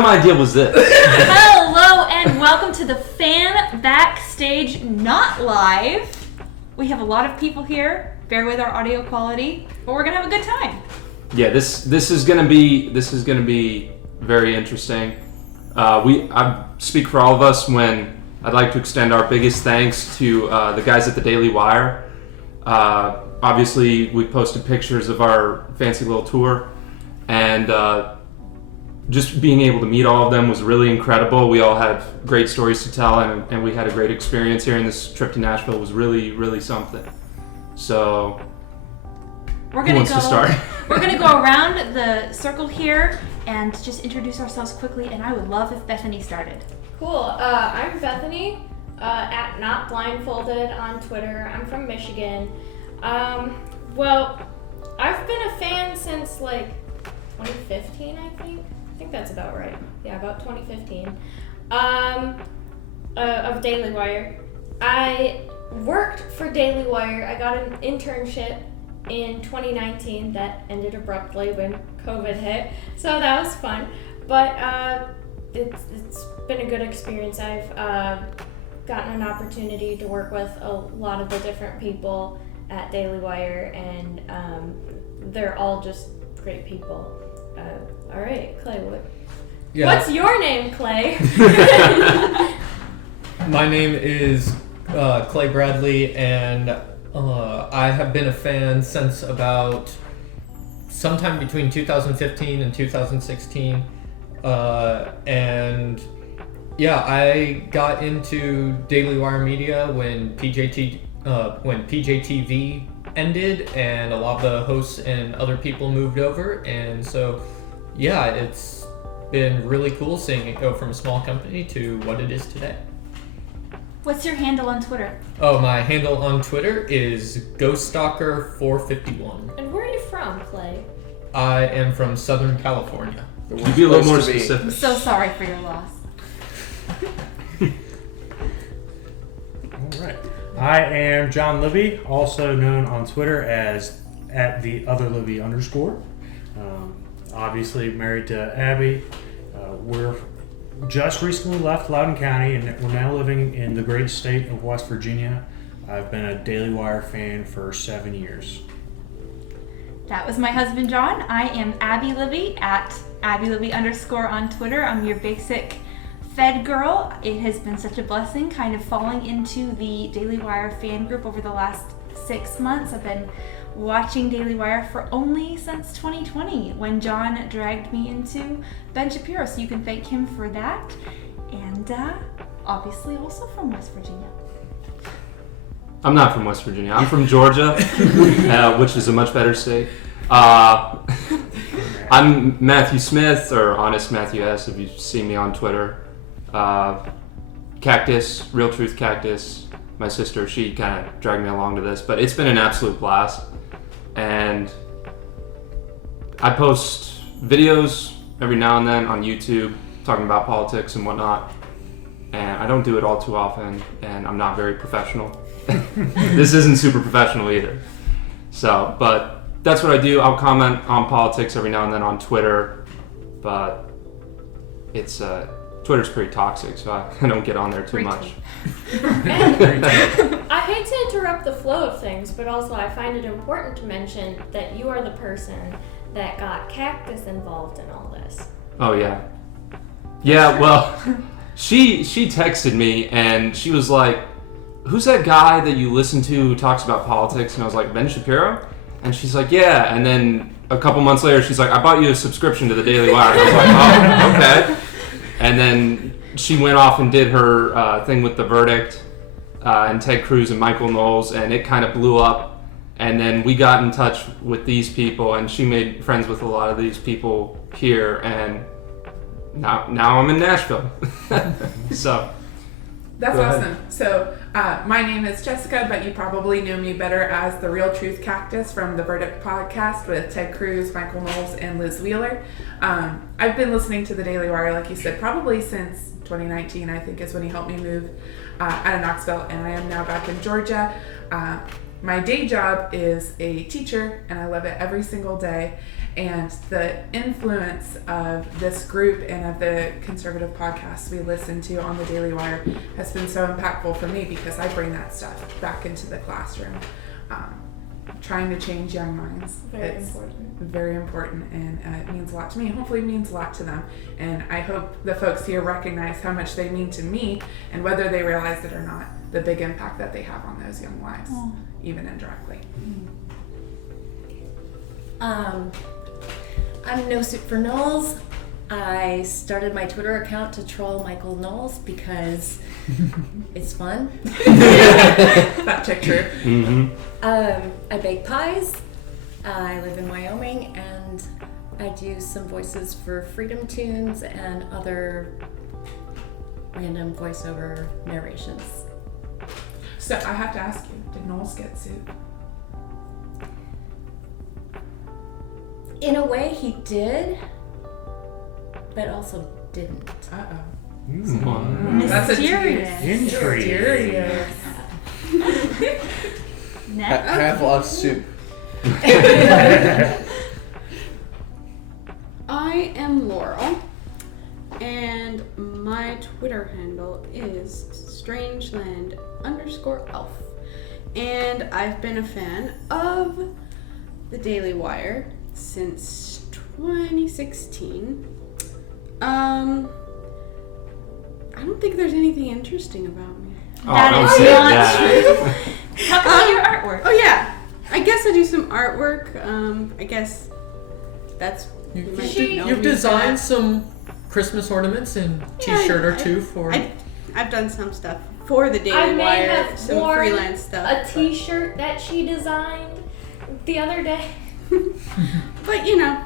dumb idea was this? Hello and welcome to the Fan Backstage Not Live. We have a lot of people here. Bear with our audio quality, but we're gonna have a good time. Yeah, this is gonna be very interesting. I speak for all of us when I'd like to extend our biggest thanks to the guys at the Daily Wire. Obviously, we posted pictures of our fancy little tour, and just being able to meet all of them was really incredible. We all had great stories to tell, and we had a great experience here, and this trip to Nashville was really, really something. So, We're who wants to start? We're gonna go around the circle here and just introduce ourselves quickly, and I would love if Bethany started. Cool. I'm Bethany, at Not Blindfolded on Twitter. I'm from Michigan. Well, I've been a fan since 2015, I think. I think that's about right. Yeah, about 2015. Of Daily Wire. I worked for Daily Wire. I got an internship in 2019 that ended abruptly when COVID hit. So that was fun. But it's been a good experience. I've gotten an opportunity to work with a lot of the different people at Daily Wire, and they're all just great people. All right, Clay, what's your name, Clay? My name is Clay Bradley, and I have been a fan since about sometime between 2015 and 2016. And yeah, I got into Daily Wire Media when PJTV ended, and a lot of the hosts and other people moved over, and so yeah, it's been really cool seeing it go from a small company to what it is today. What's your handle on Twitter? Oh, my handle on Twitter is GhostStalker451. And where are you from, Clay? I am from Southern California. Can you be a little more specific? I'm so sorry for your loss. All right. I am John Libby, also known on Twitter as @theotherlibby_. Obviously married to Abby. We're just recently left Loudoun County, and we're now living in the great state of West Virginia. I've been a Daily Wire fan for 7 years. That was my husband, John. I am Abby Libby at @AbbyLibby_ on Twitter. I'm your basic Fed girl. It has been such a blessing kind of falling into the Daily Wire fan group over the last 6 months. I've been watching Daily Wire for only since 2020 when John dragged me into Ben Shapiro, so you can thank him for that. And obviously also from West Virginia. I'm not from West Virginia. I'm from Georgia, which is a much better state. I'm Matthew Smith, or Honest Matthew S. if you see me on Twitter. Cactus, Real Truth Cactus. My sister, she kind of dragged me along to this, but it's been an absolute blast. And I post videos every now and then on YouTube talking about politics and whatnot. And I don't do it all too often, and I'm not very professional. This isn't super professional either. So, but that's what I do. I'll comment on politics every now and then on Twitter, but it's Twitter's pretty toxic, so I don't get on there too much. I hate to interrupt the flow of things, but also I find it important to mention that you are the person that got Cactus involved in all this. Oh yeah. Yeah, well, she texted me and she was like, "Who's that guy that you listen to who talks about politics?" And I was like, "Ben Shapiro?" And she's like, "Yeah." And then a couple months later, she's like, "I bought you a subscription to the Daily Wire." And I was like, "Oh, okay." And then she went off and did her thing with The Verdict and Ted Cruz and Michael Knowles, and it kind of blew up. And then we got in touch with these people, and she made friends with a lot of these people here, and now I'm in Nashville. So that's awesome. So my name is Jessica, but you probably know me better as the Real Truth Cactus from the Verdict podcast with Ted Cruz, Michael Knowles, and Liz Wheeler. I've been listening to the Daily Wire, like you said, probably since 2019, I think is when he helped me move out of Knoxville, and I am now back in Georgia. My day job is a teacher, and I love it every single day. And the influence of this group and of the conservative podcasts we listen to on the Daily Wire has been so impactful for me because I bring that stuff back into the classroom. Trying to change young minds. It's very important, and it means a lot to me. Hopefully it means a lot to them. And I hope the folks here recognize how much they mean to me, and whether they realize it or not, the big impact that they have on those young lives, even indirectly. I'm No Soup for Knowles. I started my Twitter account to troll Michael Knowles because it's fun. That check true. Mm-hmm. I bake pies. I live in Wyoming, and I do some voices for Freedom Tunes and other random voiceover narrations. So I have to ask you, did Knowles get sued? In a way, he did, but also didn't. Uh-oh. Mysterious. That's a tease. Intrigue. Next. Have lots of soup. I am Laurel, and my Twitter handle is strangeland_elf. And I've been a fan of the Daily Wire since 2016. I don't think there's anything interesting about me. That don't is say not that. true. Talk about your artwork. Oh yeah, I guess I do some artwork. I guess that's you might know You've me designed for some Christmas ornaments and that. T-shirt or Yeah, two for. I've done some stuff for the I Daily may Wire, have some worn freelance stuff. a T-shirt that she designed the other day. But you know,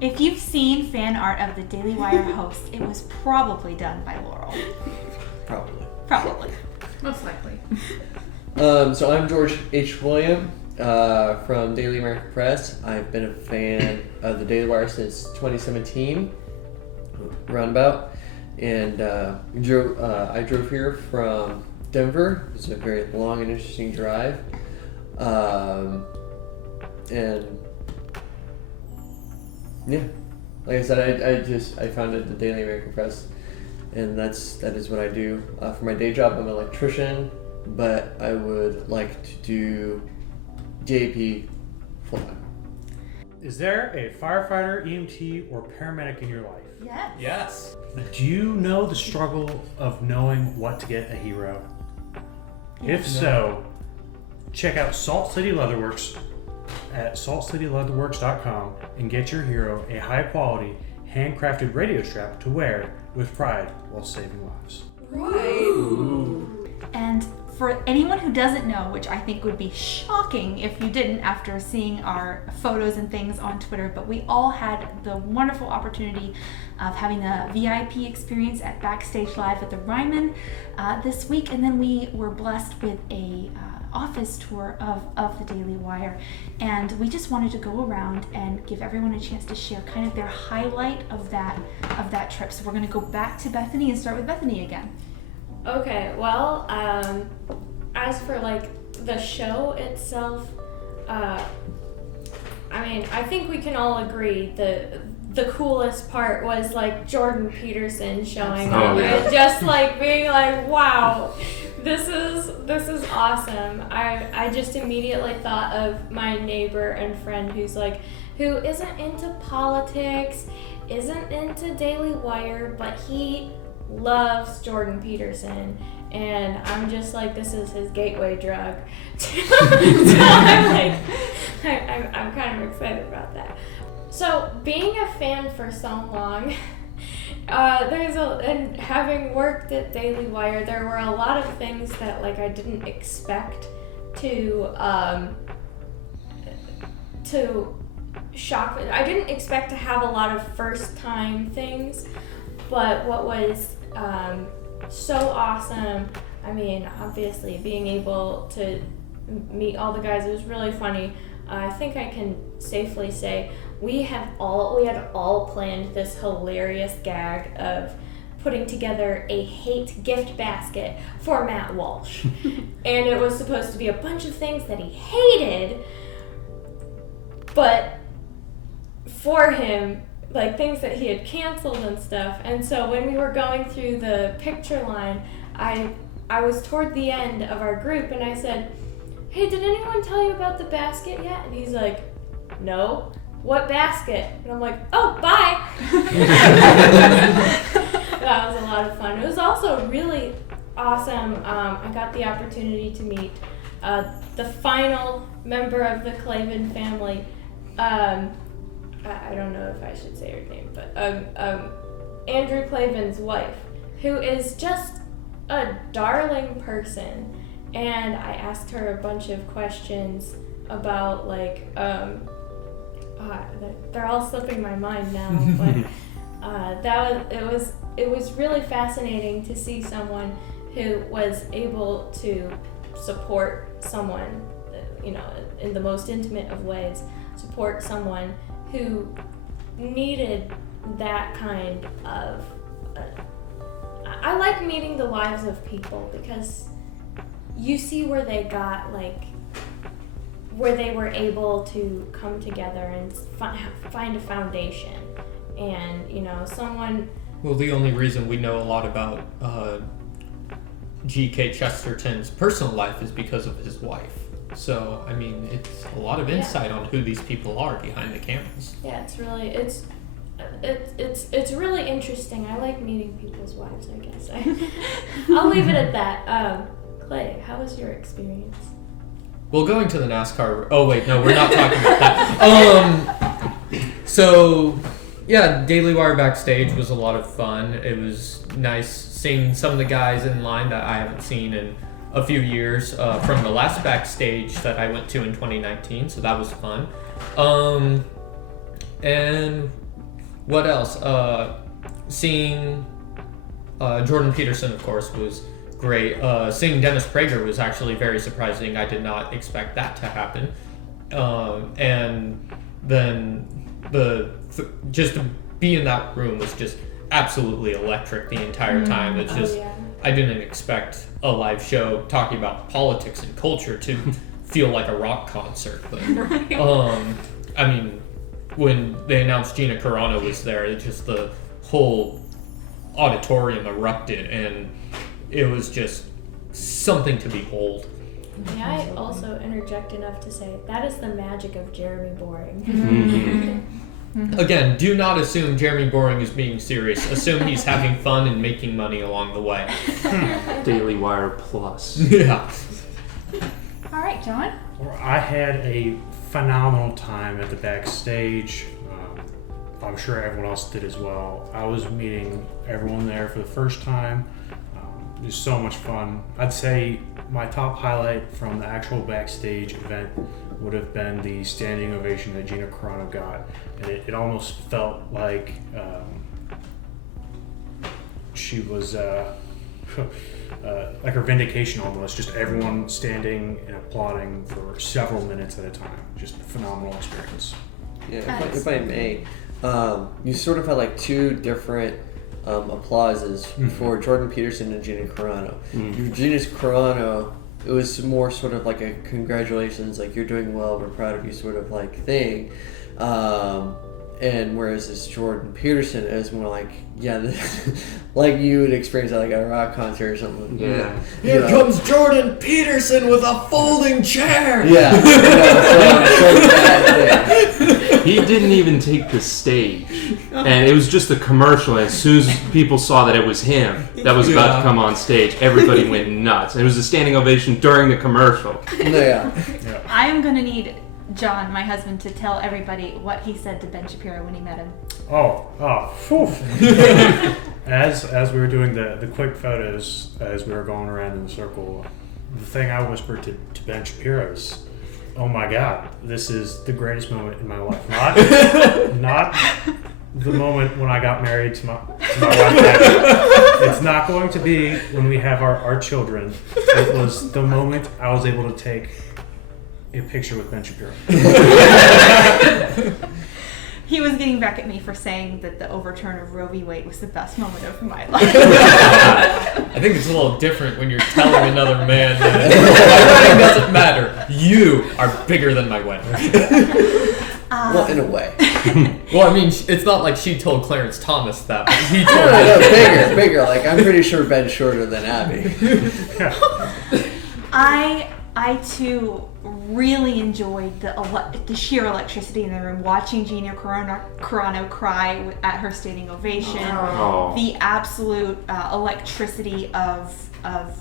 If you've seen fan art of the Daily Wire host, it was probably done by Laurel. Probably. Probably. Most likely. So I'm George H. William from Daily American Press. I've been a fan of the Daily Wire since 2017, roundabout, and I drove here from Denver. It was a very long and interesting drive, and yeah, like I said, I founded the Daily American Press, and that is what I do. For my day job, I'm an electrician, but I would like to do JP full time. Is there a firefighter, EMT, or paramedic in your life? Yes. Yes. Do you know the struggle of knowing what to get a hero? If so, check out Salt City Leatherworks at saltcityleatherworks.com and get your hero a high-quality, handcrafted radio strap to wear with pride while saving lives. And for anyone who doesn't know, which I think would be shocking if you didn't after seeing our photos and things on Twitter, but we all had the wonderful opportunity of having a VIP experience at Backstage Live at the Ryman this week, and then we were blessed with a office tour of the Daily Wire, and we just wanted to go around and give everyone a chance to share kind of their highlight of that trip. So we're going to go back to Bethany and start with Bethany again. Okay, well, as for like the show itself, I mean, I think we can all agree the coolest part was like Jordan Peterson showing up and just like being like, wow, this is awesome. I just immediately thought of my neighbor and friend who isn't into politics, isn't into Daily Wire, but he loves Jordan Peterson, and I'm just like, this is his gateway drug. So I'm kind of excited about that. So being a fan for so long, and having worked at Daily Wire, there were a lot of things that like I didn't expect to shock. I didn't expect to have a lot of first time things. But what was so awesome, I mean, obviously being able to meet all the guys, it was really funny. I think I can safely say we had all planned this hilarious gag of putting together a hate gift basket for Matt Walsh. And it was supposed to be a bunch of things that he hated, but for him, like things that he had canceled and stuff. And so when we were going through the picture line, I was toward the end of our group, and I said, "Hey, did anyone tell you about the basket yet?" And he's like, "No. What basket?" And I'm like, "Oh, bye." That was a lot of fun. It was also really awesome. I got the opportunity to meet the final member of the Clavin family. I don't know if I should say her name, but Andrew Clavin's wife, who is just a darling person. And I asked her a bunch of questions about like they're all slipping my mind now, but it was really fascinating to see someone who was able to support someone, in the most intimate of ways, support someone who needed that kind of. I like meeting the lives of people because you see where they got, where they were able to come together and find a foundation. And, someone... Well, the only reason we know a lot about G.K. Chesterton's personal life is because of his wife. So, I mean, it's a lot of insight on who these people are behind the cameras. Yeah, it's really interesting. I like meeting people's wives, I guess. I'll leave it at that. Clay, how was your experience? Well, going to the NASCAR... Oh, wait, no, we're not talking about that. So, yeah, Daily Wire Backstage was a lot of fun. It was nice seeing some of the guys in line that I haven't seen in a few years from the last Backstage that I went to in 2019, so that was fun. And what else? Seeing Jordan Peterson, of course, was great. Seeing Dennis Prager was actually very surprising. I did not expect that to happen. And then just to be in that room was just absolutely electric the entire time. It's just, I didn't expect a live show talking about politics and culture to feel like a rock concert. But I mean, when they announced Gina Carano was there, it just the whole auditorium erupted, and it was just something to behold. May I also interject enough to say that is the magic of Jeremy Boring. Again, do not assume Jeremy Boring is being serious. Assume he's having fun and making money along the way. Daily Wire Plus. Yeah. All right, John. I had a phenomenal time at the Backstage. I'm sure everyone else did as well. I was meeting everyone there for the first time. It was so much fun. I'd say my top highlight from the actual Backstage event would have been the standing ovation that Gina Carano got. And it almost felt like she was like her vindication almost, just everyone standing and applauding for several minutes at a time. Just a phenomenal experience. Yeah, if I may, you sort of had like two different applauses for Jordan Peterson and Gina Carano. Gina Carano, it was more sort of like a congratulations, like you're doing well, we're proud of you sort of like thing. And whereas this Jordan Peterson is more like, like you would experience at like a rock concert or something. Yeah. Here comes Jordan Peterson with a folding chair! Yeah. He didn't even take the stage. And it was just a commercial. And as soon as people saw that it was him that was about to come on stage, everybody went nuts. And it was a standing ovation during the commercial. I am going to need John, my husband, to tell everybody what he said to Ben Shapiro when he met him. As we were doing the quick photos, as we were going around in the circle, the thing I whispered to Ben Shapiro is, "Oh my God, this is the greatest moment in my life." Not the moment when I got married to my wife. It's not going to be when we have our children. It was the moment I was able to take a picture with Ben Shapiro. He was getting back at me for saying that the overturn of Roe v. Wade was the best moment of my life. I think it's a little different when you're telling another man that my wedding doesn't matter. You are bigger than my wedding. Well, in a way. Well, I mean, it's not like she told Clarence Thomas that, but he told No, bigger. Like, I'm pretty sure Ben's shorter than Abby. I too really enjoyed the sheer electricity in the room, watching Gina Carano cry at her standing ovation, the absolute electricity of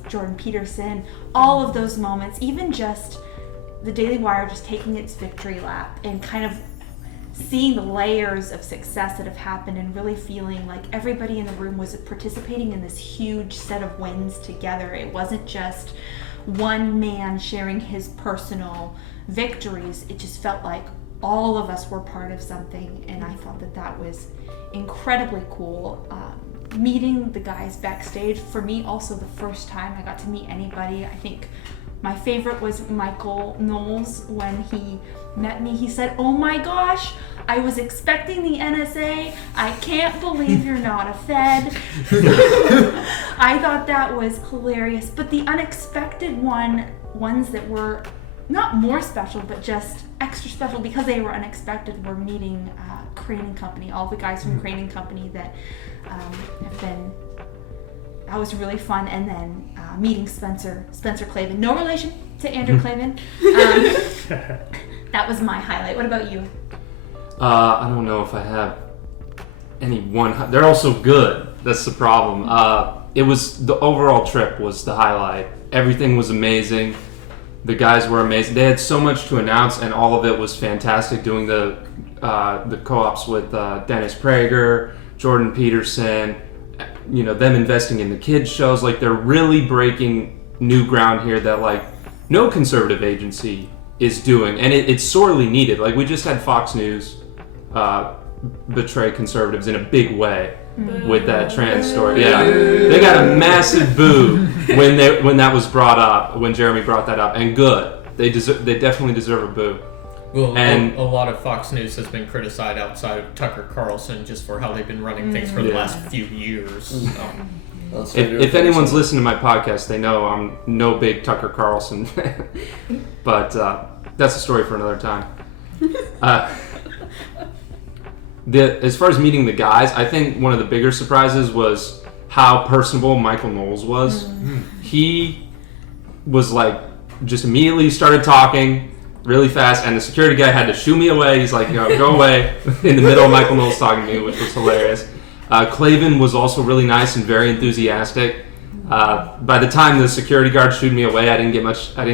Jordan Peterson, all of those moments, even just the Daily Wire just taking its victory lap and kind of seeing the layers of success that have happened and really feeling like everybody in the room was participating in this huge set of wins together. It wasn't just one man sharing his personal victories. It just felt like all of us were part of something, and I thought that was incredibly cool. Meeting the guys backstage, for me also the first time I got to meet anybody. I think my favorite was Michael Knowles. When he met me, he said, "Oh my gosh, I was expecting the NSA. I can't believe you're not a Fed." I thought that was hilarious. But the unexpected ones that were not more special, but just extra special because they were unexpected, were meeting Crane and Company, all the guys from Crane and Company that have been. That was really fun, and then meeting Spencer Clavin. No relation to Andrew Clavin. That was my highlight. What about you? I don't know if I have any one. They're all so good. That's the problem. It was the overall trip was the highlight. Everything was amazing. The guys were amazing. They had so much to announce, and all of it was fantastic. Doing the co-ops with Dennis Prager, Jordan Peterson. You know, them investing in the kids shows, like they're really breaking new ground here that like no conservative agency is doing, and it's sorely needed. Like we just had Fox News betray conservatives in a big way with that trans story. Yeah, they got a massive boo when that was brought up, when Jeremy brought that up, and good. They definitely deserve a boo. Well, and a lot of Fox News has been criticized outside of Tucker Carlson just for how they've been running things for the last few years. If anyone's listened to my podcast, they know I'm no big Tucker Carlson fan. But that's a story for another time. As far as meeting the guys, I think one of the bigger surprises was how personable Michael Knowles was. He was like, just immediately started talking really fast, and the security guy had to shoo me away. He's like, go away, in the middle of Michael Knowles talking to me, which was hilarious. Clavin was also really nice and very enthusiastic. By the time the security guard shooed me away, I didn't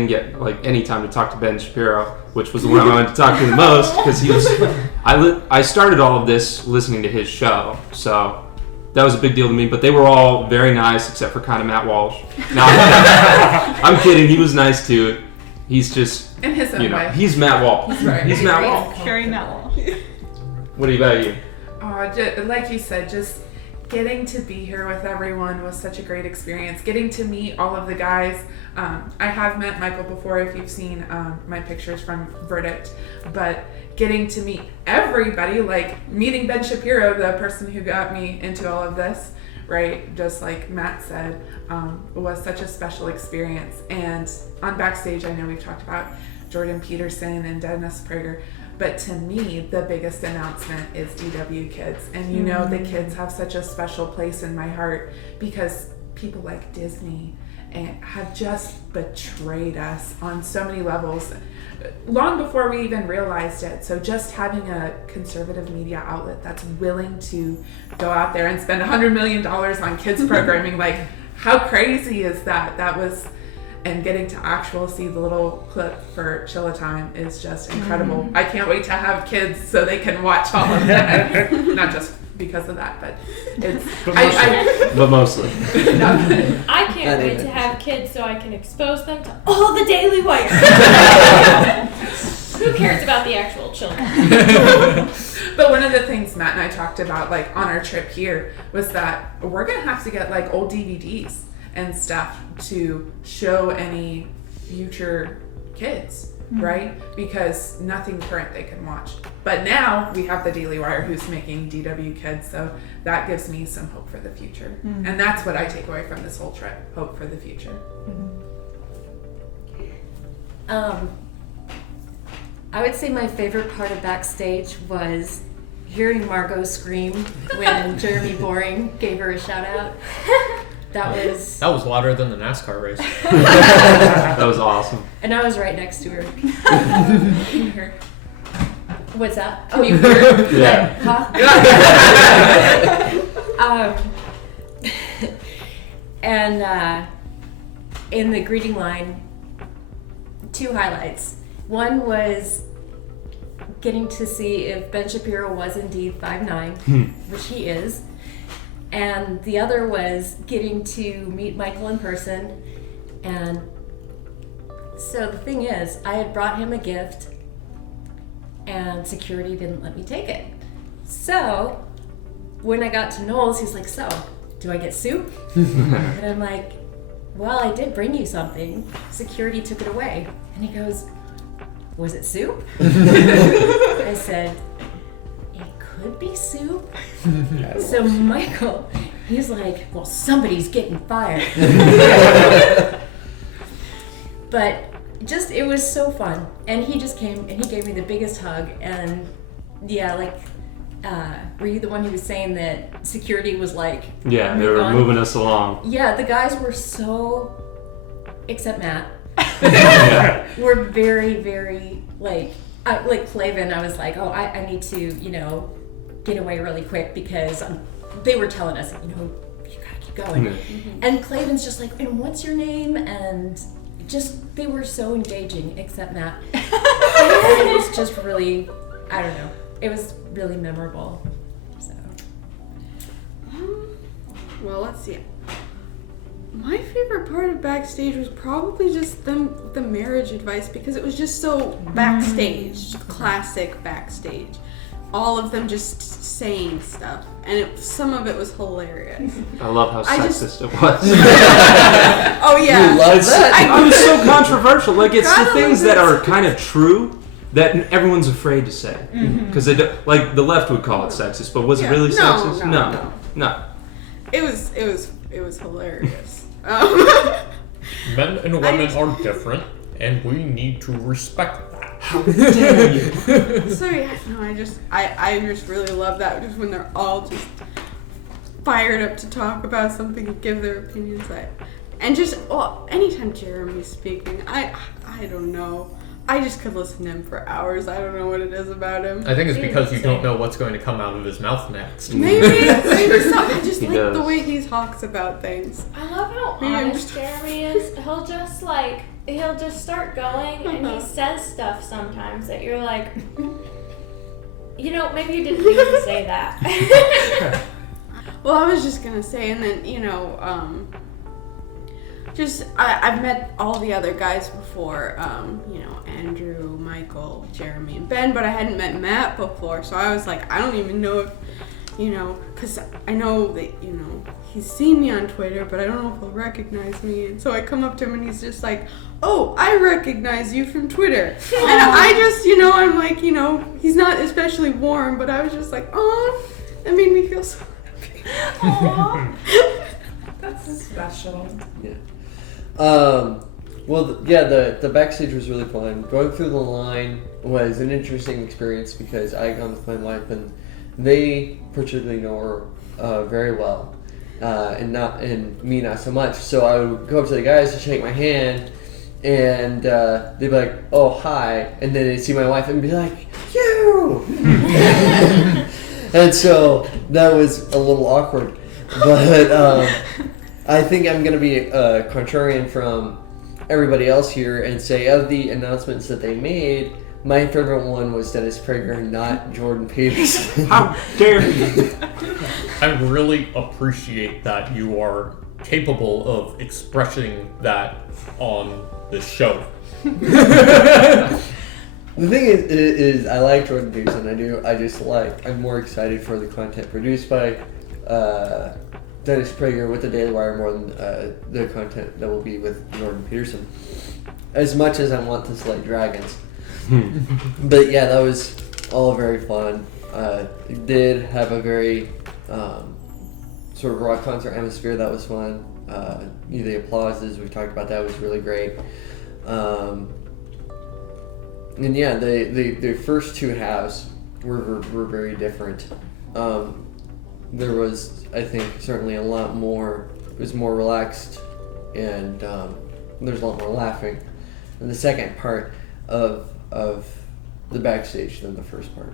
get like any time to talk to Ben Shapiro, which was the one I wanted to talk to the most, because he was. I started all of this listening to his show, so that was a big deal to me. But they were all very nice, except for kind of Matt Walsh. No, I'm kidding. He was nice too. He's just in his own way. He's Matt Walsh. Right. He's Matt Walsh. Very Matt Walsh. What about you? Like you said, just getting to be here with everyone was such a great experience. Getting to meet all of the guys. I have met Michael before, if you've seen my pictures from Verdict, but getting to meet everybody, like meeting Ben Shapiro, the person who got me into all of this, right, just like Matt said, was such a special experience. And on Backstage, I know we've talked about Jordan Peterson and Dennis Prager, but to me, the biggest announcement is DW Kids. And you know, the kids have such a special place in my heart because people like Disney have just betrayed us on so many levels, long before we even realized it. So just having a conservative media outlet that's willing to go out there and spend $100 million on kids programming, like how crazy is that? That was, and getting to actually see the little clip for Chilla Time is just incredible. I can't wait to have kids so they can watch all of that. Not just because of that, but it's but mostly. I can't wait to have kids so I can expose them to all the Daily Wire. Who cares about the actual children? But one of the things Matt and I talked about, like on our trip here, was that we're gonna have to get like old DVDs and stuff to show any future kids, right? Because nothing current they can watch. But now we have the Daily Wire who's making DW Kids, so that gives me some hope for the future. And that's what I take away from this whole trip, hope for the future. I would say my favorite part of Backstage was hearing Margot scream when Jeremy Boring gave her a shout out. That was louder than the NASCAR race. That was awesome. And I was right next to her. You heard. What's that? Oh, you heard? Yeah. Huh? And in the greeting line, 2 highlights. One was getting to see if Ben Shapiro was indeed 5'9", which he is. And the other was getting to meet Michael in person. And so the thing is, I had brought him a gift and security didn't let me take it. So when I got to Knowles, he's like, so, do I get soup? And I'm like, well, I did bring you something. Security took it away. And he goes, was it soup? I said, it could be soup. So Michael, he's like, well, somebody's getting fired. But just, it was so fun. And he just came and he gave me the biggest hug. And yeah, like, were you the one who was saying that security was like, Yeah, they were moving us along. Yeah, the guys were so, except Matt, Yeah. were very, very, like Clavin, I was like, oh, I need to, you know, get away really quick because they were telling us, you know, you gotta keep going. Mm-hmm. And Clavin's just like, and what's your name? And just, they were so engaging, except Matt. And it was just really, I don't know, it was really memorable. So. Well, let's see. My favorite part of Backstage was probably just the marriage advice because it was just so Backstage, classic Backstage. All of them just saying stuff, and some of it was hilarious. I love how I sexist it was. Oh yeah, You love that? It was so controversial. Like, it's the Gotta things love that it. are kind of true that everyone's afraid to say. Because like the left would call it sexist, but was it Yeah. really No, sexist? no. No. it was hilarious. Men and women are different, and we need to respect that. How dare you? So yeah, no, I just really love that, just when they're all just fired up to talk about something and give their opinions. And just, well, anytime Jeremy's speaking, I don't know. I just could listen to him for hours. I don't know what it is about him. I think it's because you don't know what's going to come out of his mouth next. Maybe so. I just He like does. the way he talks about things. I love how Maybe I'm honest just- Jeremy is. He'll just start going and he says stuff sometimes that you're like, you know, maybe you didn't mean to say that. Well, I was just gonna say, and then I've met all the other guys before, Andrew, Michael, Jeremy, and Ben, but I hadn't met Matt before, so I was like, I don't even know if, because I know that, he's seen me on Twitter, but I don't know if he'll recognize me, and so I come up to him and he's just like, oh, I recognize you from Twitter. And I just, I'm like, he's not especially warm, but I was just like, oh, that made me feel so happy. Aww. That's special. Yeah. The Backstage was really fun. Going through the line was an interesting experience because I had gone with my wife and they particularly know her very well, and me not so much. So I would go up to the guys to shake my hand, and they'd be like, "Oh, hi," and then they'd see my wife and be like, "You," and so that was a little awkward, but. I think I'm going to be a contrarian from everybody else here and say of the announcements that they made, my favorite one was Dennis Prager, not Jordan Peterson. How dare you? I really appreciate that you are capable of expressing that on the show. The thing is I like Jordan Peterson. I'm more excited for the content produced by Dennis Prager with the Daily Wire more than the content that will be with Jordan Peterson. As much as I want to slay dragons. But yeah, that was all very fun. It did have a very sort of rock concert atmosphere that was fun. The applauses, we talked about that, was really great. And yeah, the first two halves were very different. There was, I think, certainly a lot more. It was more relaxed, and there's a lot more laughing in the second part of the Backstage than the first part.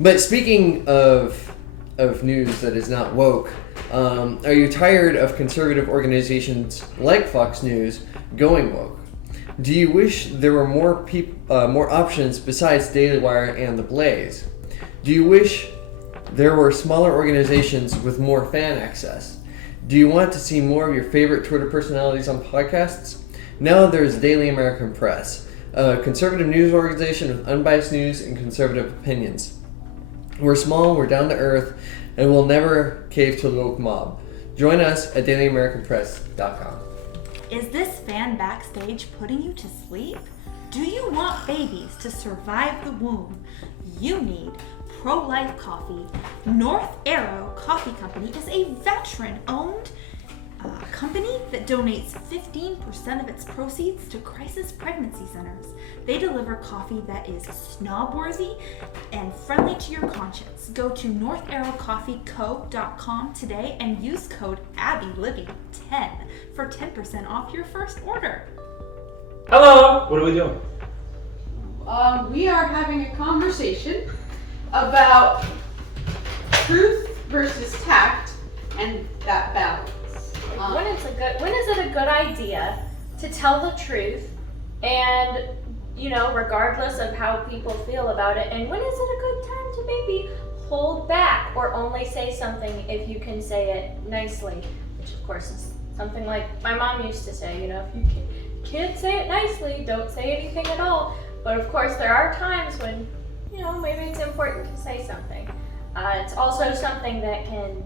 But speaking of news that is not woke, are you tired of conservative organizations like Fox News going woke? Do you wish there were more options besides Daily Wire and The Blaze? Do you wish there were smaller organizations with more fan access? Do you want to see more of your favorite Twitter personalities on podcasts? Now there's Daily American Press, a conservative news organization with unbiased news and conservative opinions. We're small, we're down to earth, and we'll never cave to the woke mob. Join us at dailyamericanpress.com. Is this fan Backstage putting you to sleep? Do you want babies to survive the womb? You need pro-life coffee. North Arrow Coffee Company is a veteran-owned company that donates 15% of its proceeds to crisis pregnancy centers. They deliver coffee that is snob-worthy and friendly to your conscience. Go to northarrowcoffeeco.com today and use code ABBYLibby10 for 10% off your first order. Hello! What are we doing? We are having a conversation about truth versus tact and that balance. When is it a good idea to tell the truth, and regardless of how people feel about it, and when is it a good time to maybe hold back or only say something if you can say it nicely, which of course is something like my mom used to say, if you can't say it nicely, don't say anything at all. But of course there are times when maybe it's important to say something. It's also something that can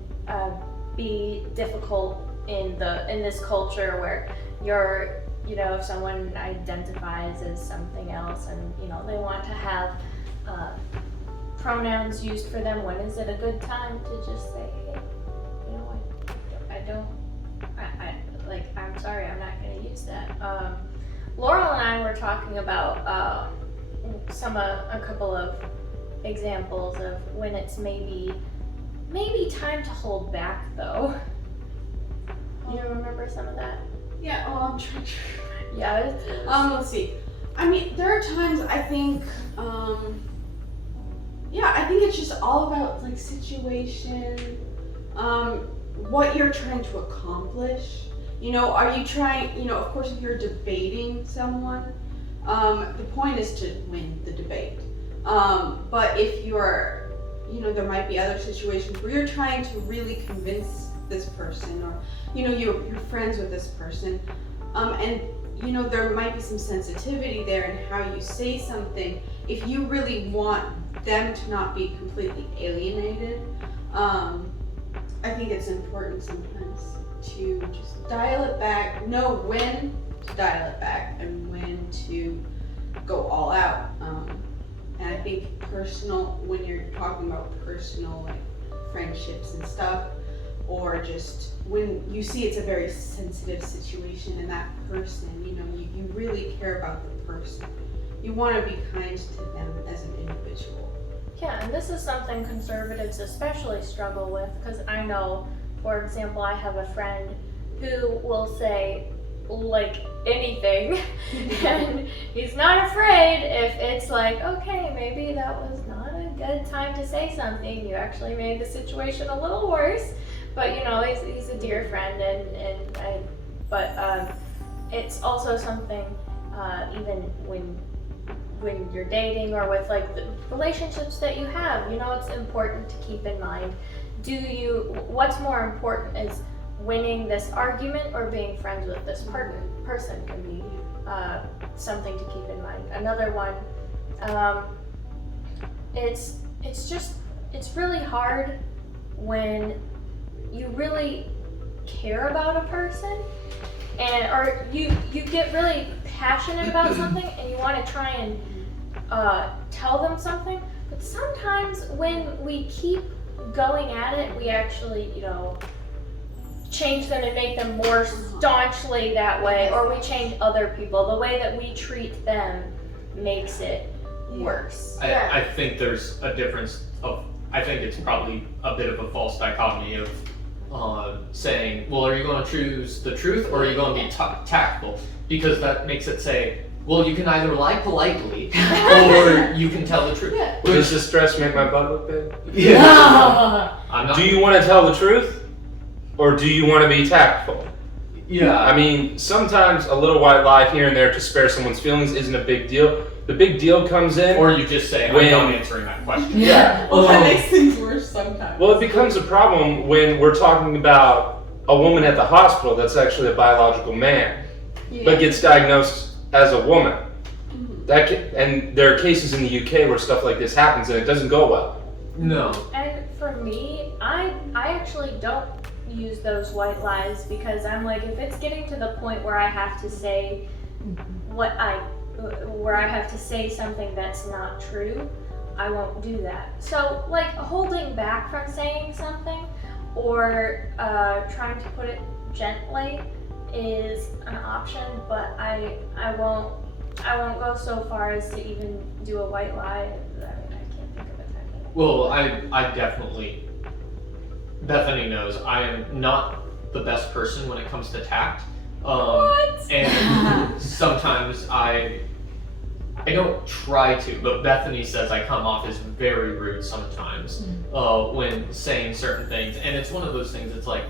be difficult in this culture where if someone identifies as something else and they want to have pronouns used for them, when is it a good time to just say, hey, I'm sorry, I'm not going to use that. Laurel and I were talking about a couple of examples of when it's maybe time to hold back, though. You remember some of that? Yeah, I'm trying to. Yeah. Let's see. I mean, there are times I think, I think it's just all about situation, what you're trying to accomplish. Are you trying, of course, if you're debating someone, the point is to win the debate. But if you're, there might be other situations where you're trying to really convince this person, or you're friends with this person, and there might be some sensitivity there in how you say something. If you really want them to not be completely alienated, I think it's important sometimes to just dial it back, know when to dial it back and when to go all out. And I think when you're talking about personal friendships and stuff, or just when you see it's a very sensitive situation and that person, you really care about the person. You want to be kind to them as an individual. Yeah, and this is something conservatives especially struggle with, because I know, for example, I have a friend who will say anything and he's not afraid if it's okay, maybe that was not a good time to say something, you actually made the situation a little worse, but he's a dear friend, but it's also something even when you're dating or with the relationships that you have, it's important to keep in mind, what's more important is winning this argument or being friends with this person can be something to keep in mind. Another one, it's really hard when you really care about a person or you get really passionate about something and you want to try and tell them something, but sometimes when we keep going at it, we actually change them and make them more staunchly that way, or we change other people. The way that we treat them makes it worse. I think there's a difference of, I think it's probably a bit of a false dichotomy of saying, well, are you going to choose the truth or are you going to be tactful? Because that makes it say, well, you can either lie politely or you can tell the truth. Does this dress make my butt look big? Yeah. I'm not, Do you want to tell the truth? Or do you want to be tactful? yeah. I mean, sometimes a little white lie here and there to spare someone's feelings isn't a big deal. The big deal comes in. Or you just say, When- I'm not answering that question. Yeah. Well, that makes things worse sometimes. Well, it becomes a problem when we're talking about a woman at the hospital that's actually a biological man, but gets diagnosed as a woman. And there are cases in the UK where stuff like this happens and it doesn't go well. No. And for me, I actually don't use those white lies because I'm like, if it's getting to the point where I have to say where I have to say something that's not true, I won't do that. So like holding back from saying something or trying to put it gently is an option, but I won't go so far as to even do a white lie. I mean, I can't think of a time. Well, I definitely, Bethany knows I am not the best person when it comes to tact. What? And sometimes I don't try to, but Bethany says I come off as very rude sometimes when saying certain things. And it's one of those things, it's like,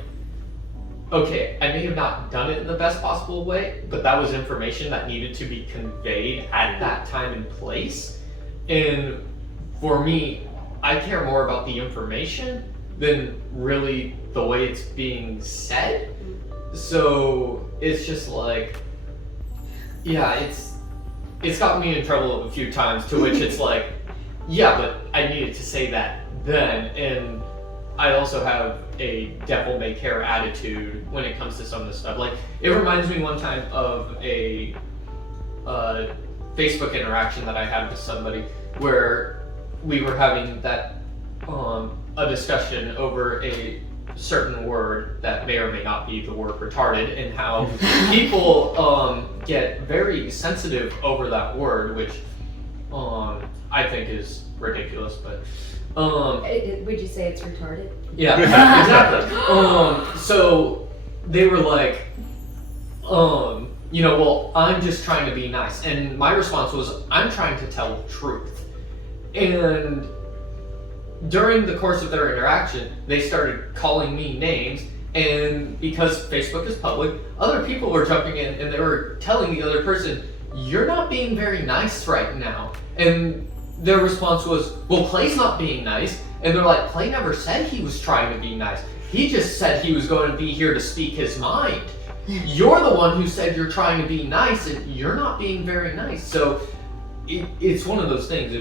okay, I may have not done it in the best possible way, but that was information that needed to be conveyed at that time and place. And for me, I care more about the information than really the way it's being said. So it's just like, yeah, it's gotten me in trouble a few times, to which it's like, yeah, but I needed to say that then. And I also have a devil may care attitude when it comes to some of this stuff. Like, it reminds me one time of a Facebook interaction that I had with somebody where we were having that a discussion over a certain word that may or may not be the word retarded, and how people get very sensitive over that word, which I think is ridiculous, but Would you say it's retarded? yeah, exactly. So they were like, well, I'm just trying to be nice. And my response was, I'm trying to tell the truth. And during the course of their interaction, they started calling me names. And because Facebook is public, other people were jumping in and they were telling the other person, you're not being very nice right now. And their response was, well, Clay's not being nice. And they're like, Clay never said he was trying to be nice. He just said he was going to be here to speak his mind. You're the one who said you're trying to be nice, and you're not being very nice. So it's one of those things.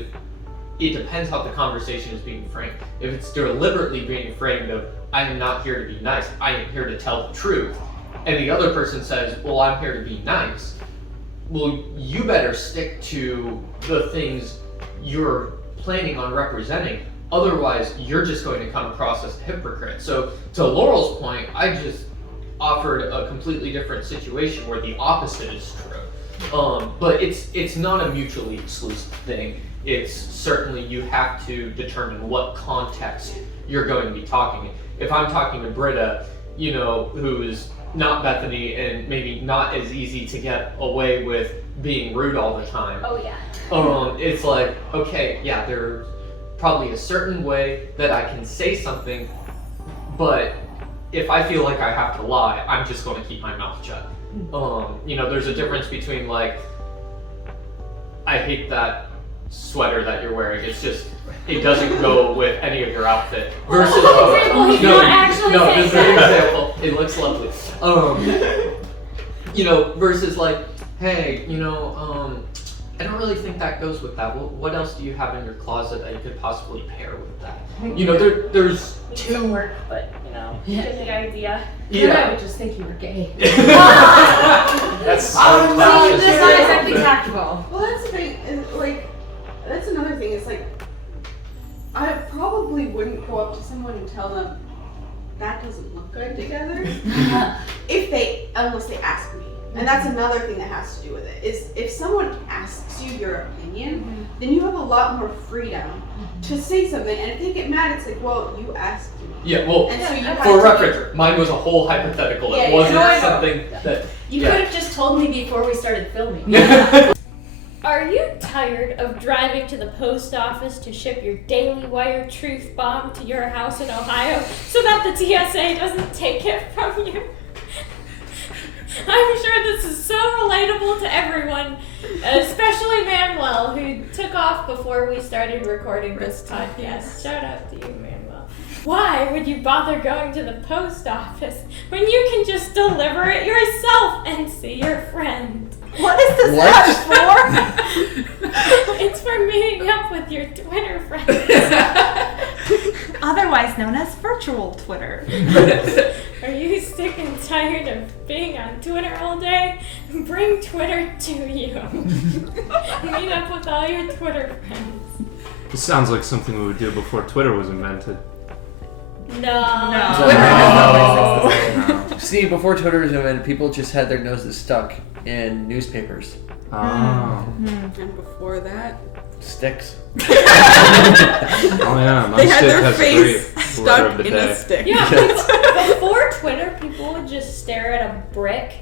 It depends how the conversation is being framed. If it's deliberately being framed of, I am not here to be nice, I am here to tell the truth, and the other person says, well, I'm here to be nice, well, you better stick to the things you're planning on representing. Otherwise, you're just going to come across as a hypocrite. So, to Laurel's point, I just offered a completely different situation where the opposite is true. But it's not a mutually exclusive thing. It's certainly, you have to determine what context you're going to be talking in. If I'm talking to Britta, who is not Bethany and maybe not as easy to get away with being rude all the time. Oh yeah. It's like, okay, yeah, there's probably a certain way that I can say something, but if I feel like I have to lie, I'm just going to keep my mouth shut. There's a difference between like, I hate that sweater that you're wearing. It's just, it doesn't go with any of your outfit. Versus, He's not actually saying this is an example. It looks lovely. Versus like, hey, I don't really think that goes with that. Well, what else do you have in your closet that you could possibly pair with that? There's Needs two. some work, but get the idea. I would just think you were gay. That's so That's not fascist. exactly tactful. Well, that's the thing. Is like, that's another thing. It's like, I probably wouldn't go up to someone and tell them that that doesn't look good together. Unless they ask me. And that's another thing that has to do with it, is if someone asks you your opinion, then you have a lot more freedom to say something. And if they get mad, it's like, well, you asked me. Yeah, well, And so you have for to reference, mine was a whole hypothetical. Yeah, It wasn't no, I know. something that. You Yeah. could have just told me before we started filming. Are you tired of driving to the post office to ship your Daily Wire truth bomb to your house in Ohio so that the TSA doesn't take it from you? I'm sure this is so relatable to everyone, especially Manuel, who took off before we started recording this podcast. Shout out to you, Manuel. Why would you bother going to the post office when you can just deliver it yourself and see your friend? What is this What? app for? It's for meeting up with your Twitter friends. Otherwise known as virtual Twitter. Are you sick and tired of being on Twitter all day? Bring Twitter to you. Meet up with all your Twitter friends. This sounds like something we would do before Twitter was invented. No. No. See, before Twitter was invented, people just had their noses stuck in newspapers. Oh. And before that, Sticks. Oh yeah, my they had stick their has face the letter of stuck the in day. a stick. Yeah, before Twitter, people would just stare at a brick,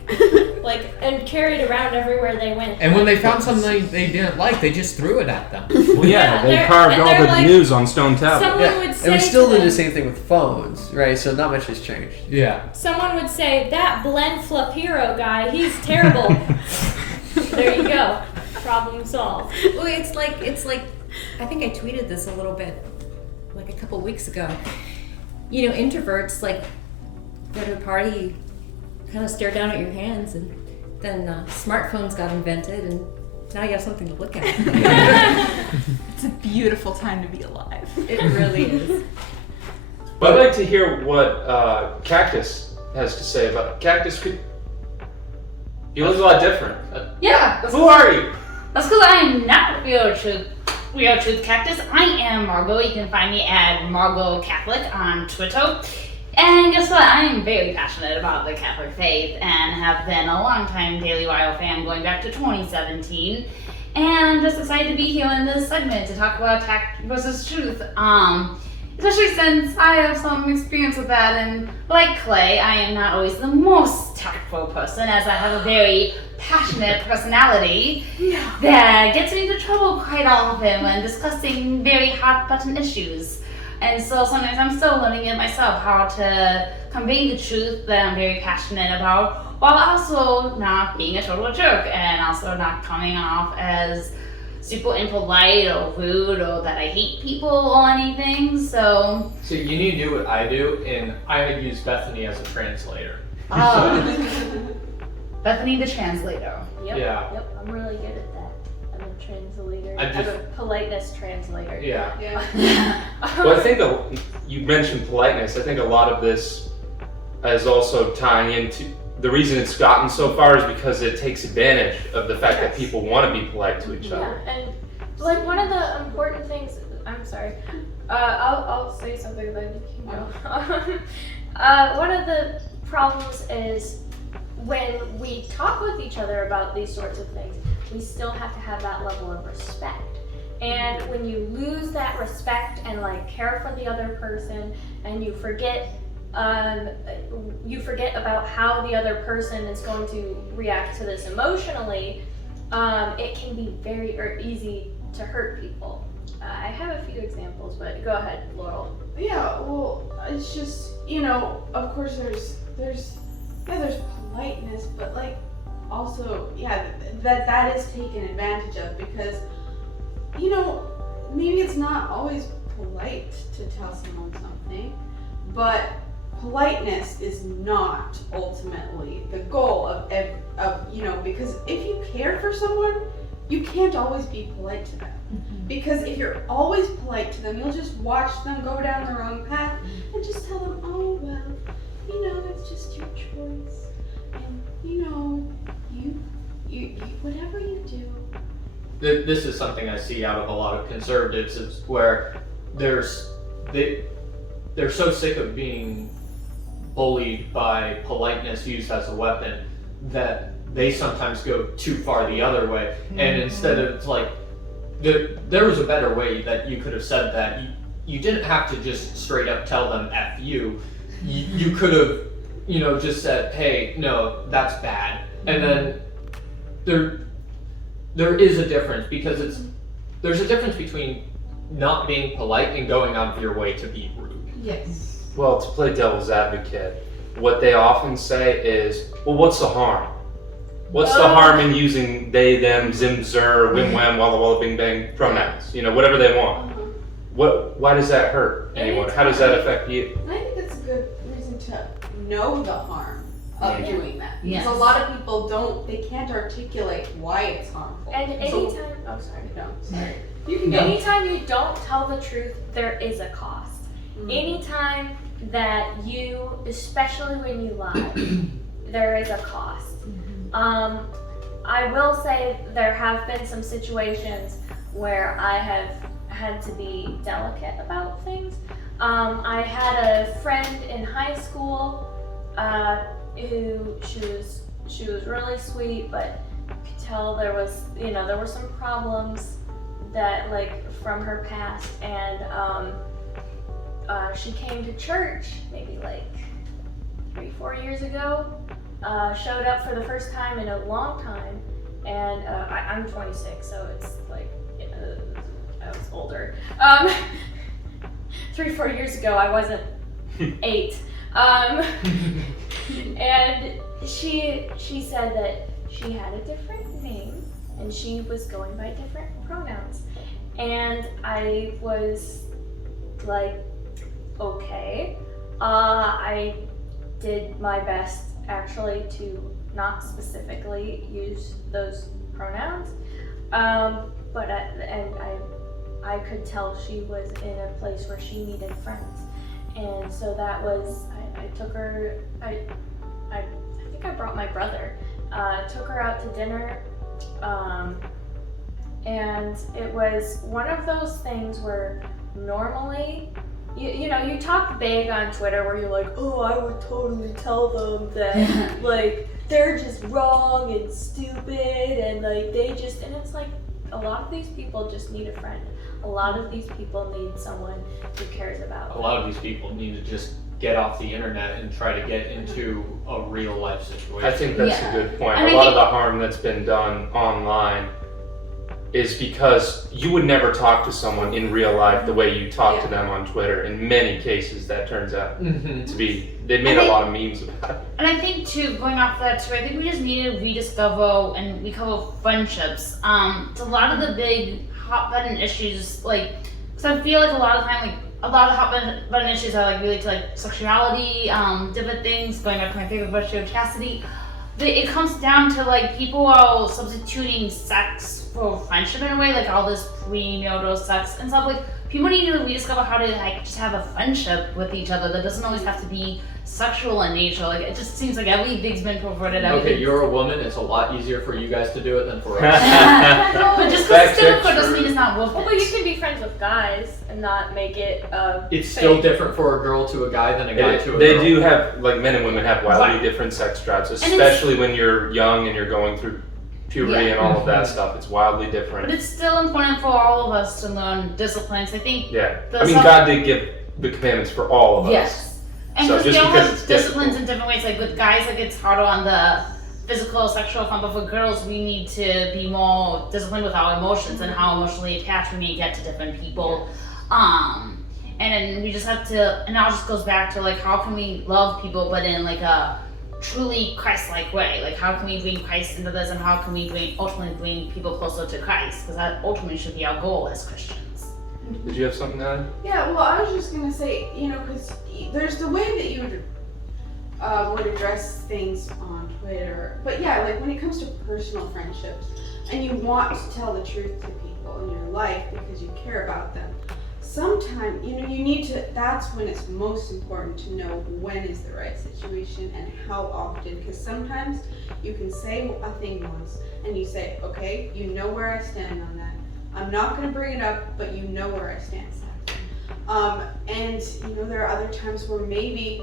and carry it around everywhere they went. And when they found something they didn't like, they just threw it at them. Well, yeah, they they're- carved and all they're the like- news on stone tablets. Someone would say And we still to do them, the same thing with phones, right? So not much has changed. Yeah. Someone would say, that Glenn Flapiro guy, he's terrible. There you go. Problem solved. Well, it's like I think I tweeted this a little bit like a couple weeks ago. You know, introverts like go to a party, kind of stare down at your hands, and then smartphones got invented, and now you have something to look at. It's a beautiful time to be alive. It really is. But I'd like to hear what Cactus has to say about Cactus. You look a lot different. Yeah, Who are you? that's because I am not Real Truth Cactus. I am Margot. You can find me at Margot Catholic on Twitter. And guess what? I am very passionate about the Catholic faith and have been a longtime Daily Wire fan going back to 2017. And just excited to be here in this segment to talk about tact versus truth. Especially since I have some experience with that, and like Clay, I am not always the most tactful person, as I have a very passionate personality that gets me into trouble quite often when discussing very hot button issues. And so sometimes I'm still learning it myself, how to convey the truth that I'm very passionate about, while also not being a total jerk, and also not coming off as super impolite or rude or that I hate people or anything. So So you need to do what I do, and I use Bethany as a translator. Bethany the translator. Yep. Yeah. Yep, I'm really good at that. I'm a translator. I just- I'm a politeness translator. Yeah. Well, I think you mentioned politeness. I think a lot of this is also tying into the reason it's gotten so far is because it takes advantage of the fact that people want to be polite to each other. Yeah, and like one of the important things. I'm sorry. I'll say something and then you can go. One of the problems is when we talk with each other about these sorts of things, we still have to have that level of respect. And when you lose that respect and like care for the other person, and you forget about how the other person is going to react to this emotionally, it can be very easy to hurt people. I have a few examples, but go ahead, Laurel. Yeah, well, it's just, of course there's politeness, but like also, that is taken advantage of because, maybe it's not always polite to tell someone something, but politeness is not ultimately the goal of because if you care for someone, you can't always be polite to them. Because if you're always polite to them, you'll just watch them go down the wrong path and just tell them, oh, well, that's just your choice. And, you whatever you do. This is something I see out of a lot of conservatives, is where they're so sick of being bullied by politeness used as a weapon, that they sometimes go too far the other way. And instead of like, there was a better way that you could have said that. You didn't have to just straight up tell them F you. You could have, just said, hey, no, that's bad. And then there is a difference, because there's a difference between not being polite and going out of your way to be rude. Yes. Well, to play devil's advocate, what they often say is, well, what's the harm? What's the harm in using they, them, zim, zer, wim, wham, walla, walla, bing, bang pronouns? Whatever they want. Why does that hurt anyone? How does that affect you? And I think that's a good reason to know the harm of doing that. Yes. Because a lot of people they can't articulate why it's harmful. And So- anytime, oh sorry. No, sorry. You can go. Anytime you don't tell the truth, there is a cost. Mm. Anytime that you, especially when you lie, there is a cost. I will say there have been some situations where I have had to be delicate about things. I had a friend in high school who she was really sweet, but you could tell there was there were some problems that from her past, and she came to church maybe 3-4 years ago. Showed up for the first time in a long time, and I'm 26, so it's I was older. 3-4 years ago, I wasn't 8. And she said that she had a different name and she was going by different pronouns, and I was like, okay. I did my best actually to not specifically use those pronouns, but I could tell she was in a place where she needed friends, and so that was I took her. I think I brought my brother. Took her out to dinner, and it was one of those things where normally. You talk big on Twitter where you're like, oh, I would totally tell them that, they're just wrong and stupid, and, and it's like, a lot of these people just need a friend. A lot of these people need someone who cares about them. A lot of these people need to just get off the internet and try to get into a real life situation. I think that's a good point. And a lot of the harm that's been done online is because you would never talk to someone in real life the way you talk to them on Twitter. In many cases, that turns out to be, they made a lot of memes about it. And I think too, going off that too, I think we just need to rediscover and recover friendships. It's a lot of the big hot button issues, because I feel like a lot of time, a lot of hot button issues are related to sexuality, different things. Going back to my favorite virtue of chastity, it comes down to people are substituting sex for friendship in a way, all this premarital sex and stuff. People need to rediscover how to just have a friendship with each other that doesn't always have to be sexual in nature. It just seems like everything's been perverted. Okay, you're a woman. It's a lot easier for you guys to do it than for us. But just because it's difficult doesn't mean it's not worth it. But you can be friends with guys and not make it It's still different for a girl to a guy than a guy to a girl. They do have, men and women have wildly different sex drives, especially when you're young and you're going through puberty and all of that stuff. It's wildly different. But it's still important for all of us to learn disciplines. I think. Yeah. God did give the commandments for all of us. Yes. And So because just they all because have it's disciplines difficult. in different ways. With guys, it's harder on the physical, sexual front, but for girls, we need to be more disciplined with our emotions and how emotionally attached we may get to different people. And then we just have to, and now it just goes back to how can we love people, but in a truly Christ-like way. How can we bring Christ into this, and how can we ultimately bring people closer to Christ? Because that ultimately should be our goal as Christians. Did you have something to add? Yeah, well, I was just gonna say, because there's the way that you would address things on Twitter, but when it comes to personal friendships, and you want to tell the truth to people in your life because you care about them, sometimes, you need to, that's when it's most important to know when is the right situation and how often, because sometimes you can say a thing once and you say, okay, you know where I stand on that. I'm not going to bring it up, but you know where I stand. And there are other times where maybe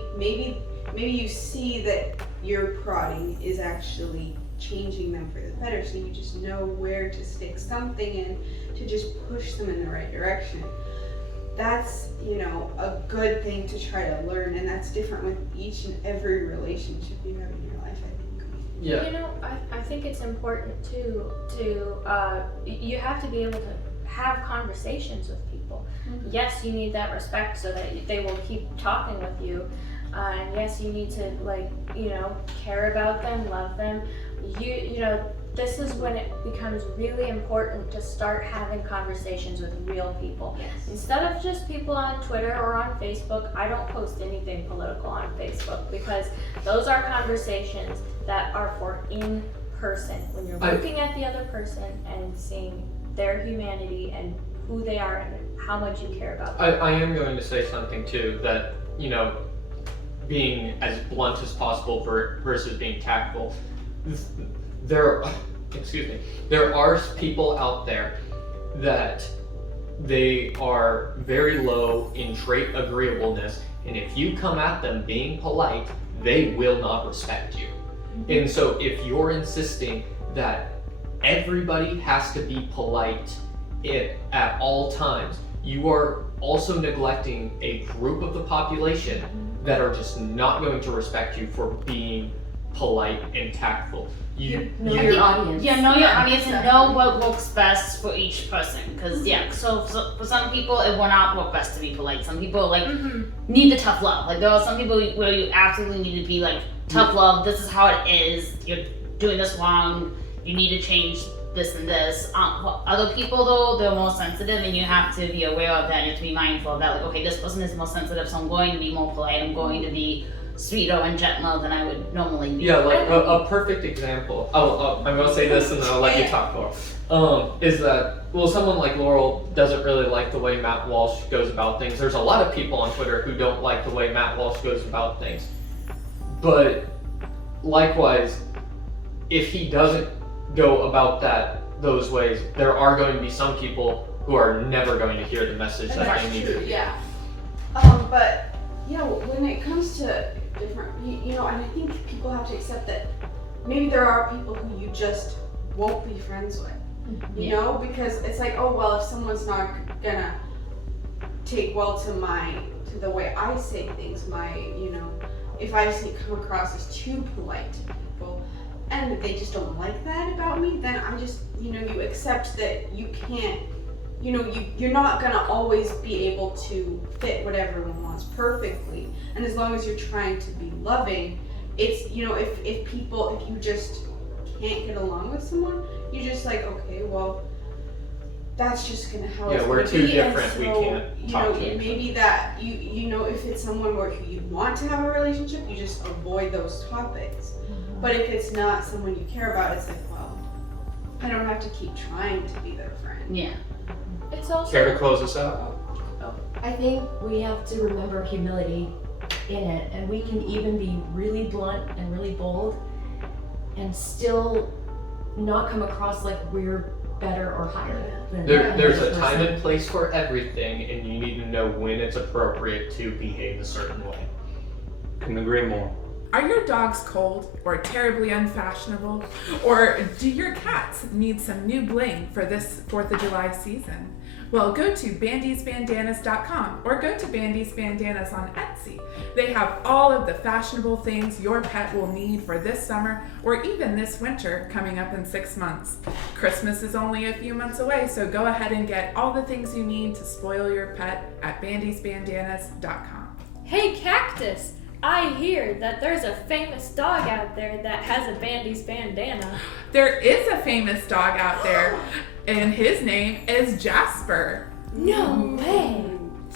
maybe you see that your prodding is actually changing them for the better, so you just know where to stick something in to just push them in the right direction. That's, a good thing to try to learn, and that's different with each and every relationship you have in your life, I think. Yeah. I think it's important too to you have to be able to have conversations with people. Mm-hmm. Yes, you need that respect so that they will keep talking with you. And yes, you need to care about them, love them. This is when it becomes really important to start having conversations with real people. Yes. Instead of just people on Twitter or on Facebook. I don't post anything political on Facebook because those are conversations that are for in person. When you're looking at the other person and seeing their humanity and who they are and how much you care about them. I am going to say something too that, being as blunt as possible versus being tactful. There are people out there that they are very low in trait agreeableness, and if you come at them being polite, they will not respect you. And so if you're insisting that everybody has to be polite at all times, you are also neglecting a group of the population that are just not going to respect you for being polite and tactful. Know your audience. Yeah, know your audience and know what works best for each person. Because so for some people it will not work best to be polite. Some people need the tough love. Like there are some people where you absolutely need to be like tough love. This is how it is. You're doing this wrong. You need to change this and this. Other people though, they're more sensitive, and you have to be aware of that. You have to be mindful of that. Like, okay, this person is more sensitive, so I'm going to be more polite. I'm going to be sweeter and gentler than I would normally be. Yeah, like a perfect example. I'm gonna say this and then I'll let you talk more. Is that someone like Laurel doesn't really like the way Matt Walsh goes about things. There's a lot of people on Twitter who don't like the way Matt Walsh goes about things. But likewise, if he doesn't go about those ways, there are going to be some people who are never going to hear the message that they need to hear. Yeah. But when it comes to different, and I think people have to accept that maybe there are people who you just won't be friends with, because it's like, oh well, if someone's not gonna take well to the way I say things, if I come across as too polite to people, and they just don't like that about me, then I just, you accept that you can't, you're not gonna always be able to fit what everyone wants perfectly. And as long as you're trying to be loving, it's, if you just can't get along with someone, you're just like, okay, well, that's just how it's gonna be. Yeah, we're too different. We can't talk to each other. Maybe that if it's someone who you want to have a relationship, you just avoid those topics. But if it's not someone you care about, it's like, well, I don't have to keep trying to be their friend. Yeah. It's also Care to close us out? I think we have to remember humility in it, and we can even be really blunt and really bold and still not come across like we're better or higher than There's a another time person. and place for everything, and you need to know when it's appropriate to behave a certain way. Couldn't agree more. Are your dogs cold or terribly unfashionable? Or do your cats need some new bling for this 4th of July season? Well, go to bandiesbandanas.com or go to Bandies Bandanas on Etsy. They have all of the fashionable things your pet will need for this summer or even this winter coming up in 6 months. Christmas is only a few months away, so go ahead and get all the things you need to spoil your pet at bandiesbandanas.com. Hey Cactus! I hear that there's a famous dog out there that has a Bandies bandana. There is a famous dog out there, and his name is Jasper. No way!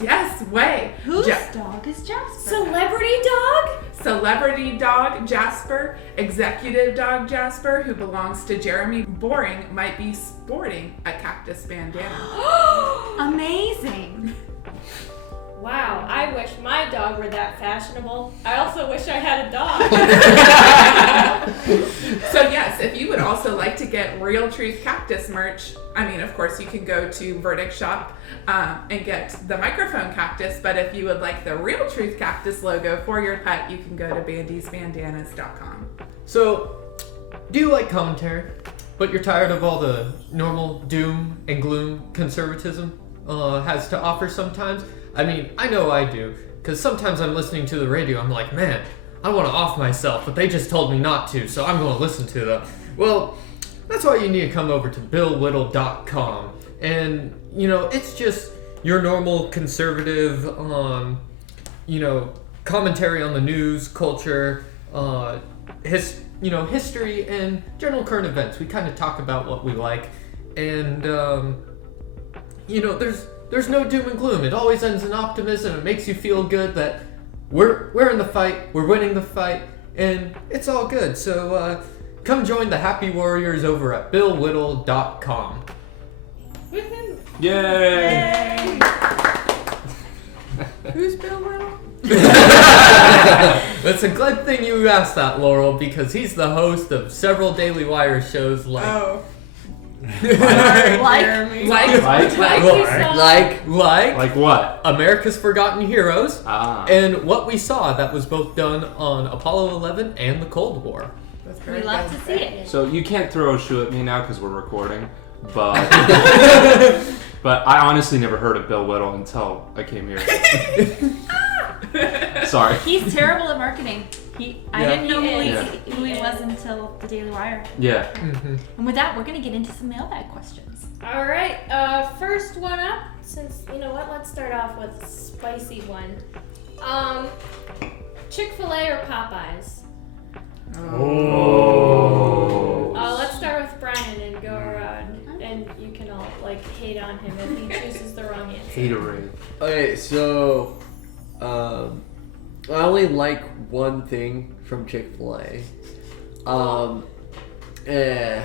Yes, way. Whose dog is Jasper? Celebrity dog? Celebrity dog Jasper, executive dog Jasper, who belongs to Jeremy Boring, might be sporting a cactus bandana. Amazing. Wow, I wish my dog were that fashionable. I also wish I had a dog. So yes, if you would also like to get Real Truth Cactus merch, I mean, of course, you can go to Verdict Shop and get the microphone cactus. But if you would like the Real Truth Cactus logo for your pet, you can go to bandiesbandanas.com. So, do you like commentary, but you're tired of all the normal doom and gloom conservatism has to offer sometimes? I mean, I know I do, because sometimes I'm listening to the radio, I'm like, man, I want to off myself, but they just told me not to, so I'm going to listen to them. Well, that's why you need to come over to BillWhittle.com. And, it's just your normal conservative, commentary on the news, culture, history, and general current events. We kind of talk about what we like. And, there's no doom and gloom. It always ends in optimism. It makes you feel good that we're in the fight, we're winning the fight, and it's all good. So come join the Happy Warriors over at BillWhittle.com. Woohoo! Yay! Who's Bill Whittle? It's a good thing you asked that, Laurel, because he's the host of several Daily Wire shows like... Oh. Like Like what? America's Forgotten Heroes, Ah. and What We Saw, that was both done on Apollo 11 and the Cold War. That's We very love good. to see it. So you can't throw a shoe at me now because we're recording, but but I honestly never heard of Bill Whittle until I came here. Sorry. He's terrible at marketing. I didn't know Yeah. who he was until the Daily Wire. Yeah. And with that, we're gonna get into some mailbag questions. All right, first one up. Since you know what, let's start off with a spicy one. Chick-fil-A or Popeyes? Oh. Let's start with Brian and go around, and you can all hate on him if he chooses the wrong answer. Haterade. Okay, so I only like one thing from Chick-fil-A.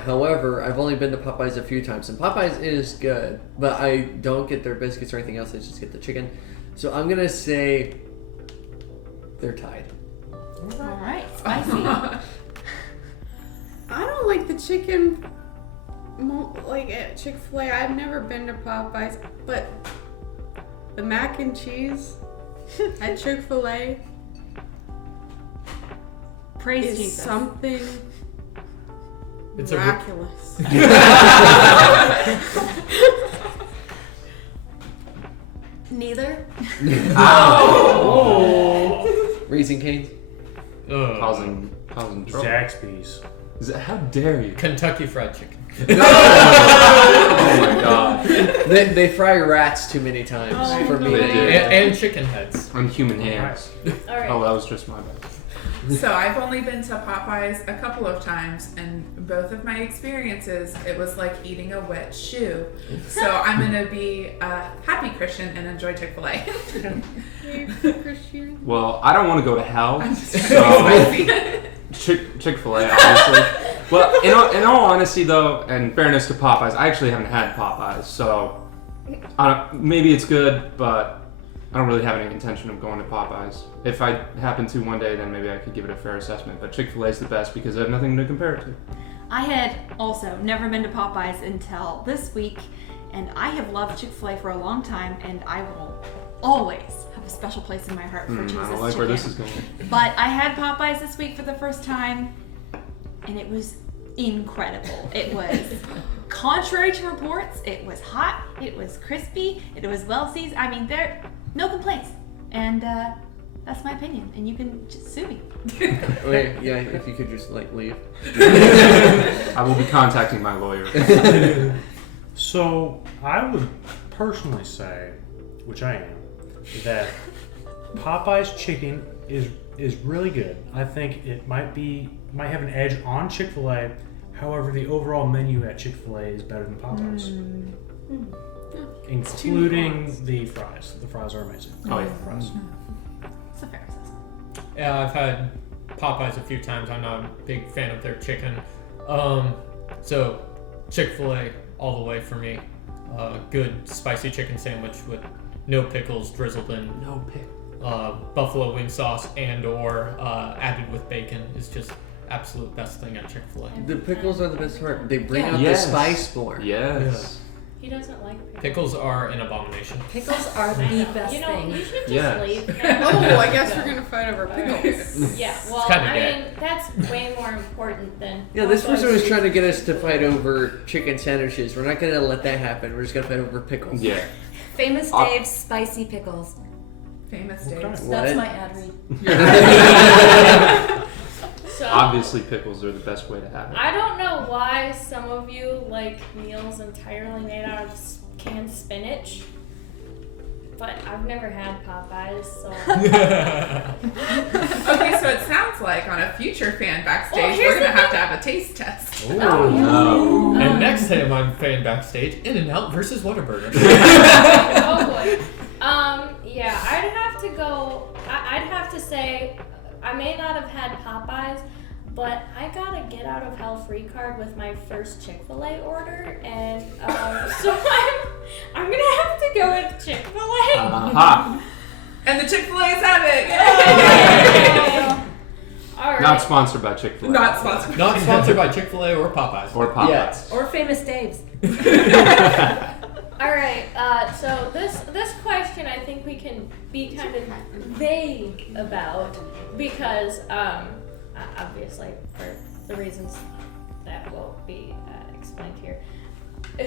However, I've only been to Popeyes a few times, and Popeyes is good, but I don't get their biscuits or anything else. I just get the chicken. So I'm gonna say they're tied. All right, spicy. I don't like the chicken at Chick-fil-A. I've never been to Popeyes, but the mac and cheese at Chick-fil-A Praise is Jesus. something It's miraculous. Neither. Raising Cane's. Causing trouble. Zaxby's. How dare you? Kentucky Fried Chicken. Oh my god. They fry rats too many times for me They to do. eat. And chicken heads. On human hands. All right. Oh, that was just my bad. So I've only been to Popeyes a couple of times, and both of my experiences, it was like eating a wet shoe. So I'm gonna be a happy Christian and enjoy Chick-fil-A. Christian. Well, I don't want to go to hell, I'm just so spicy. Chick-fil-A, obviously. Well, in all honesty, though, and fairness to Popeyes, I actually haven't had Popeyes, so maybe it's good, but I don't really have any intention of going to Popeyes. If I happen to one day, then maybe I could give it a fair assessment. But Chick-fil-A is the best because I have nothing to compare it to. I had also never been to Popeyes until this week, and I have loved Chick-fil-A for a long time, and I will always have a special place in my heart for Jesus I don't like chicken. where this is going. But I had Popeyes this week for the first time, and it was incredible. It was, contrary to reports, it was hot, it was crispy, it was well seasoned. I mean, there no complaints, and that's my opinion. And you can just sue me. Okay, yeah, if you could just leave. I will be contacting my lawyer. So I would personally say, which I am, that Popeye's chicken is really good. I think it might have an edge on Chick-fil-A. However, the overall menu at Chick-fil-A is better than Popeyes, including the fries. The fries are amazing. Oh, yeah. Fries. It's a fair assessment. Yeah, I've had Popeyes a few times. I'm not a big fan of their chicken. So Chick-fil-A all the way for me. Good spicy chicken sandwich with no pickles drizzled in No pick. buffalo wing sauce and/or added with bacon is just absolute best thing at Chick-fil-A. The pickles are the best part. They bring Yeah. out Yes. the spice more. Yes. He doesn't like pickles. Pickles are an abomination. Pickles are I the know. best You know, thing. you should just Yes. leave. Oh, I guess we're gonna fight over pickles. Yeah, well, kinda I gay. mean, that's way more important than. Yeah, this also person was trying to get us to fight over chicken sandwiches. We're not gonna let that happen. We're just gonna fight over pickles. Yeah. Famous Dave's spicy pickles. Famous Okay. Dave's. What? That's my ad read. So, Obviously, pickles are the best way to have it. I don't know why some of you like meals entirely made out of canned spinach, but I've never had Popeyes, so. Okay, so it sounds like on a future fan backstage, Well, we're here's gonna the have to have a taste test. Ooh. No. And next time I'm fan backstage, In-N-Out versus Whataburger. Oh boy. Yeah, I'd have to go. I'd have to say, I may not have had Popeyes, but I got a get out of hell free card with my first Chick-fil-A order, and so I'm gonna have to go with Chick-fil-A. Aha. And the Chick-fil-A's have it! All right. Not sponsored by Chick-fil-A. Not sponsored. Not sponsored by Chick-fil-A or Popeyes. Or Popeyes. Yes. Or Famous Dave's. All right. So this question I think we can be kind of vague about because obviously for the reasons that will be explained here.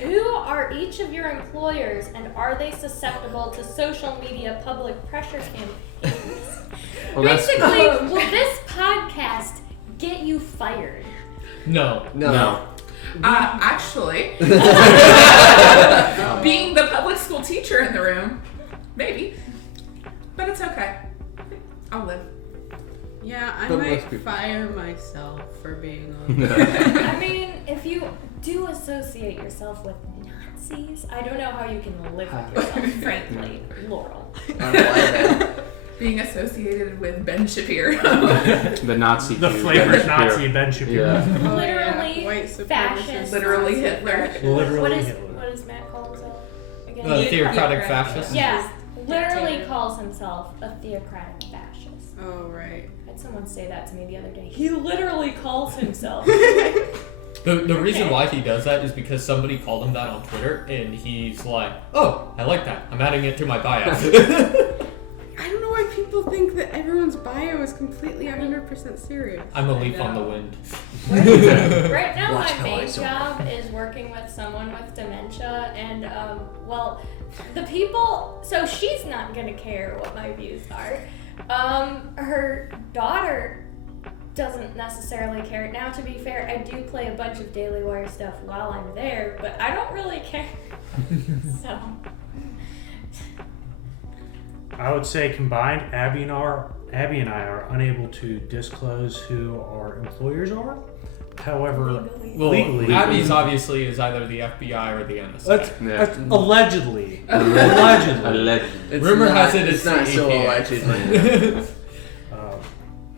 Who are each of your employers, and are they susceptible to social media public pressure campaigns? Well, that's Basically, will this podcast get you fired? No. no. Actually, being the public school teacher in the room, maybe. But it's okay. I'll live. Yeah, I But might most people- fire myself for being on. I mean, if you do associate yourself with Nazis, I don't know how you can live with yourself, frankly, Laurel. I don't know why that. Being associated with Ben Shapiro. The Nazi. The Jew, flavored Ben Shapiro. Nazi Ben Shapiro. Yeah. Literally White supremacist. fascist. Literally Hitler. Literally What Hitler. does Matt call himself again? Theocratic fascist. Yeah, literally Dictator. calls himself a theocratic fascist. Oh right. I had someone say that to me the other day. He literally calls himself. The reason why he does that is because somebody called him that on Twitter, and he's like, "Oh, I like that. I'm adding it to my bio." I don't know why people think that everyone's bio is completely 100% serious. I'm a leaf on the wind. Right now, Watch my how I main zone. job is working with someone with dementia, and well, the people. So she's not gonna care what my views are. Her daughter doesn't necessarily care. Now, to be fair, I do play a bunch of Daily Wire stuff while I'm there, but I don't really care. So. I would say combined, Abby and I are unable to disclose who our employers are. However, Well, legally, Abby's obviously is either the FBI or the NSA. that's allegedly. Allegedly. Allegedly. It's Rumor not, has it it's it's not the so EPA. allegedly.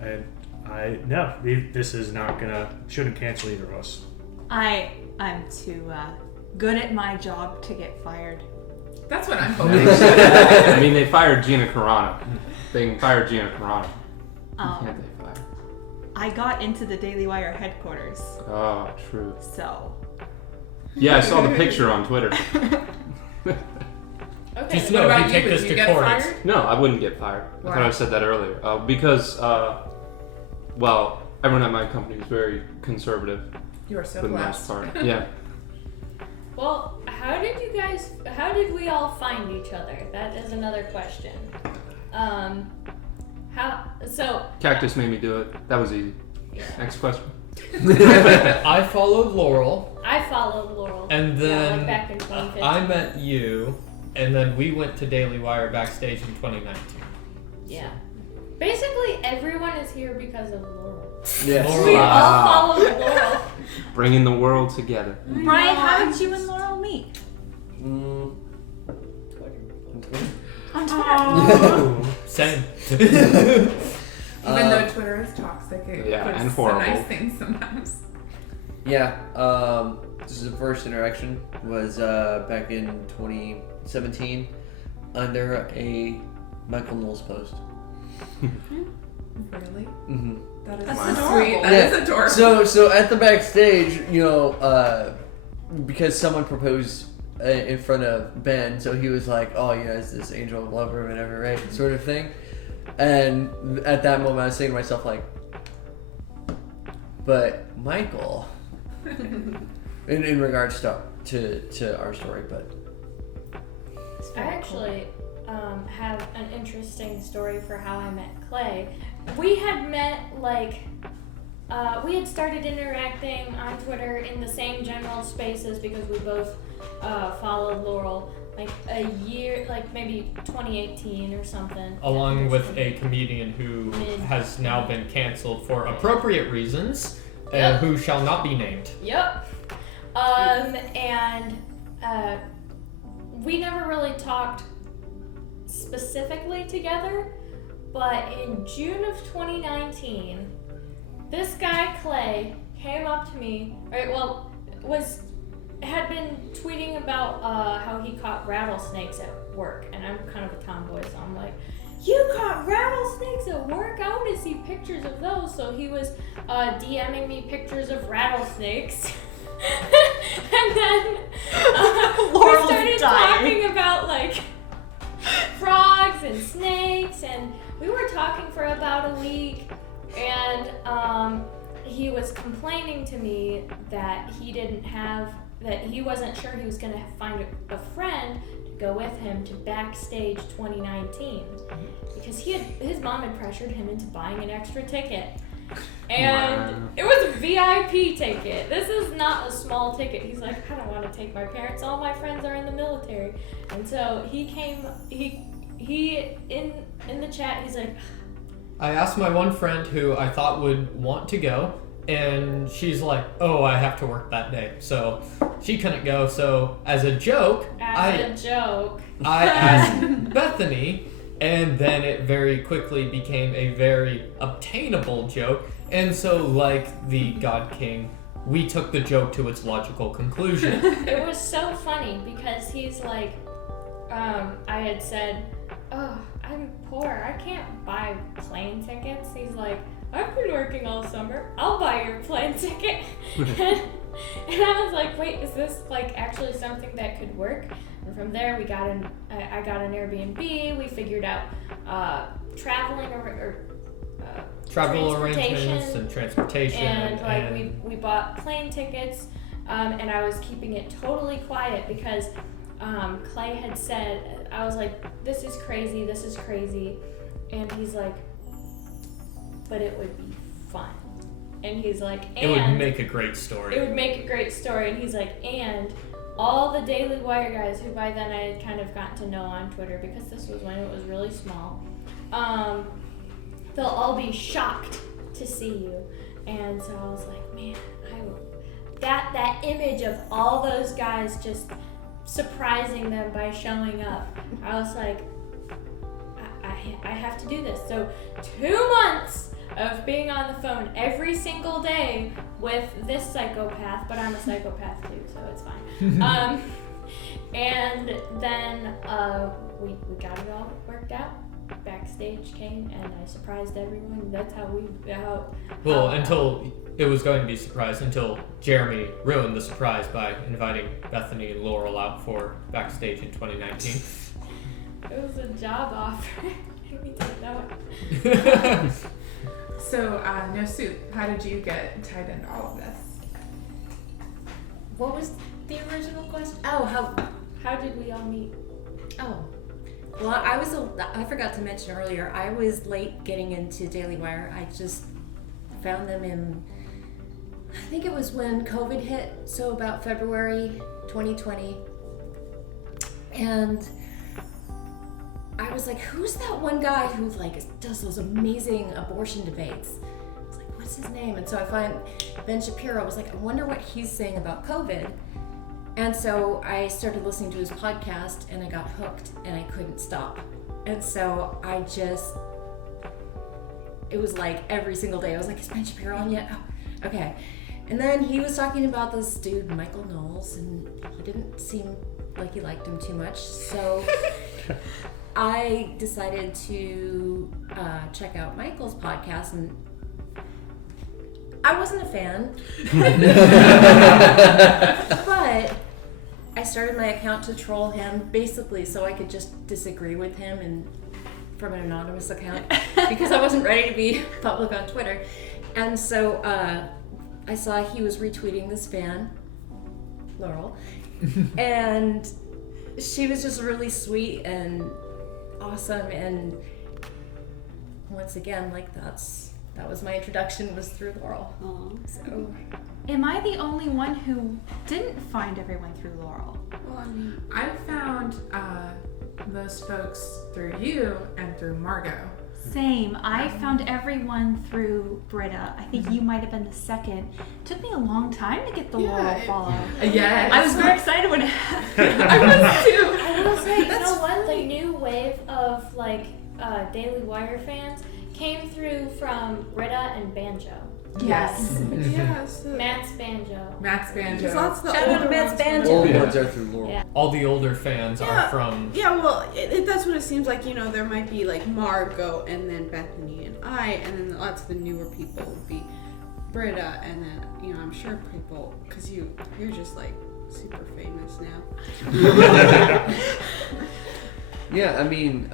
And no, this is not shouldn't cancel either of us. I'm too good at my job to get fired. That's what I'm hoping. I mean, they fired Gina Carano. They fired Gina Carano. Who can't they fire? I got into the Daily Wire headquarters, Oh, true. so Yeah, I saw the picture on Twitter. Okay. Just What know if about you you? take Would this you to get court, fired? it's- No, I wouldn't get fired. I Why? thought I said that earlier. Because, well, everyone at my company is very conservative You are so for the most blessed. part. Yeah. Well, how did we all find each other? That is another question. So Cactus made me do it. That was easy. Next question. I followed Laurel, I followed Laurel. and yeah, then like back in 2015. I met you, and then we went to Daily Wire Backstage in 2019. Yeah. Basically, everyone is here because of Laurel. Yes. Laurel. We Wow. all followed Laurel. Bringing the world together. Brian, how did you and Laurel meet? Mm. On Twitter. Oh. Same. Even though Twitter is toxic, it Yeah, puts and some horrible. nice things sometimes. Yeah, this is the first interaction was back in 2017 under a Michael Knowles post. Really? Mm-hmm. That is That's sweet. adorable. That is adorable. So at the Backstage, because someone proposed in front of Ben, so he was like, "Oh, yeah, it's this angel of love or whatever, right?" Sort of thing. And at that moment, I was saying to myself, like, "But Michael," in regards to our story, but I actually have an interesting story for how I met Clay. We had met we had started interacting on Twitter in the same general spaces because we both followed Laurel like a year, like maybe 2018 or something. Along with a comedian who has now been canceled for appropriate reasons, Yep. who shall not be named. Yep. And we never really talked specifically together, but in June of 2019, this guy Clay came up to me, had been tweeting about how he caught rattlesnakes at work, and I'm kind of a tomboy, so I'm like, "You caught rattlesnakes at work? I want to see pictures of those." So he was DMing me pictures of rattlesnakes. And then we started talking about like frogs and snakes, and we were talking for about a week, and he was complaining to me that he wasn't sure he was going to find a friend to go with him to Backstage 2019 because his mom had pressured him into buying an extra ticket. And Wow. it was a VIP ticket. This is not a small ticket. He's like, "I don't want to take my parents. All my friends are in the military." And so he in the chat, he's like, I asked my one friend who I thought would want to go, and she's like, "Oh, I have to work that day." So she couldn't go. So as a joke, I asked Bethany, and then it very quickly became a very obtainable joke. And so, like the God King, we took the joke to its logical conclusion. it was so funny because he's like, I had said, "Oh, I'm poor. I can't buy plane tickets." He's like, "I've been working all summer. I'll buy your plane ticket." And I was like, "Wait, is this like actually something that could work?" And from there, I got an Airbnb. We figured out traveling Travel transportation, arrangements and transportation. And we bought plane tickets, and I was keeping it totally quiet because Clay had said, I was like, this is crazy, and he's like, "But it would be fun." And he's like, it would make a great story. It would make a great story, and he's like, "And all the Daily Wire guys, who by then I had kind of gotten to know on Twitter because this was when it was really small, they'll all be shocked to see you." And so I was like, man, that image of all those guys just surprising them by showing up, I was like, I have to do this. So 2 months of being on the phone every single day with this psychopath, but I'm a psychopath too, so it's fine. And then we got it all worked out. Backstage came and I surprised everyone. That's how until it was going to be a surprise, until Jeremy ruined the surprise by inviting Bethany and Laurel out for Backstage in 2019. It was a job offer. Let me take that one. So, No Soup, how did you get tied into all of this? What was the original question? Oh, How did we all meet? Oh. Well, I forgot to mention earlier, I was late getting into Daily Wire. I just found them I think it was when COVID hit, so about February 2020. And I was like, who's that one guy who does those amazing abortion debates? I was like, what's his name? And so I find Ben Shapiro. I was like, I wonder what he's saying about COVID. And so I started listening to his podcast and I got hooked and I couldn't stop. And so it was like every single day I was like, is Ben Shapiro on yet? Oh, okay. And then he was talking about this dude, Michael Knowles, and he didn't seem like he liked him too much. So I decided to check out Michael's podcast, and I wasn't a fan. But I started my account to troll him, basically so I could just disagree with him and from an anonymous account because I wasn't ready to be public on Twitter. And so I saw he was retweeting this fan, Laurel, and she was just really sweet and awesome. And once again, like that was my introduction, was through Laurel. So Am I the only one who didn't find everyone through Laurel? Well, I mean, I found most folks through you and through Margot. Same. I found everyone through Britta. I think you might have been the second. Took me a long time to get the Laurel follow. Yes. I was very excited when it happened. I was too. I will say, you know what? The new wave of like Daily Wire fans came through from Britta and Banjo. Yes. yes. Matt's Banjo. Matt's Banjo. Because that's the Shout out to older Matt's ones. Banjo. Old ones are through Laurel. Yeah. All the older fans are from. Yeah, well, that's what it seems like. You know, there might be like Margot and then Bethany and I, and then lots of the newer people would be Britta, and then, you know, I'm sure people, because you're just like super famous now. Yeah, I mean,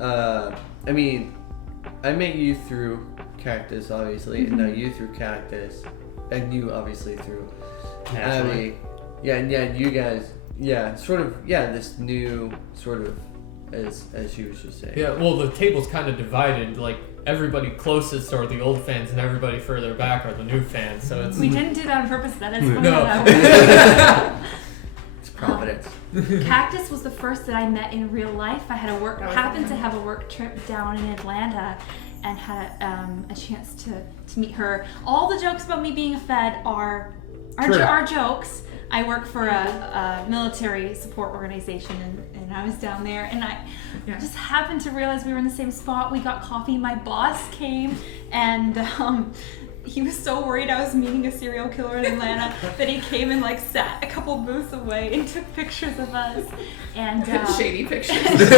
I met you through Cactus, obviously, and now you through Cactus, and you obviously through Naturally. Abby. Yeah, and you guys, this new sort of, as she was just saying. Yeah, well, the table's kind of divided. Like, everybody closest are the old fans, and everybody further back are the new fans. So it's We didn't do that on purpose. That is funny. No. It's Providence. Cactus was the first that I met in real life. I had happened to have a work trip down in Atlanta and had a chance to meet her. All the jokes about me being a Fed are jokes. I work for a military support organization, and I was down there, and I just happened to realize we were in the same spot. We got coffee. My boss came, and he was so worried I was meeting a serial killer in Atlanta that he came and like sat a couple booths away and took pictures of us. And Shady pictures. Who's the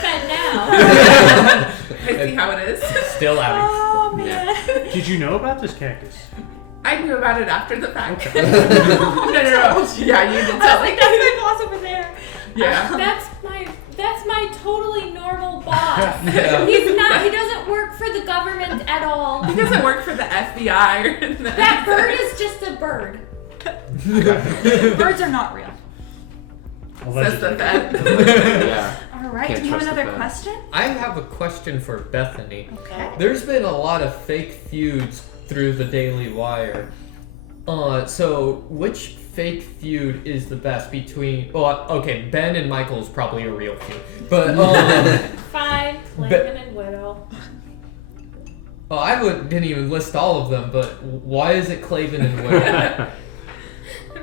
Fed now? I see how it is. still Abby. oh man. Did you know about this cactus? I knew about it after the fact. No. Yeah, you did I tell was me. like, that's my boss over there. Yeah. That's my totally normal boss. Yeah. He doesn't work for the government at all. He doesn't work for the FBI or the That bird is just a bird. Birds are not real. Says the Fed. Yeah. All right. Can't Do you have trust the another Fed. question? I have a question for Bethany. Okay. There's been a lot of fake feuds through the Daily Wire. So which fake feud is the best between? Well, okay, Ben and Michael is probably a real feud, but Fine, Clayton and Whittle. didn't even list all of them. But why is it Claven and Whittle?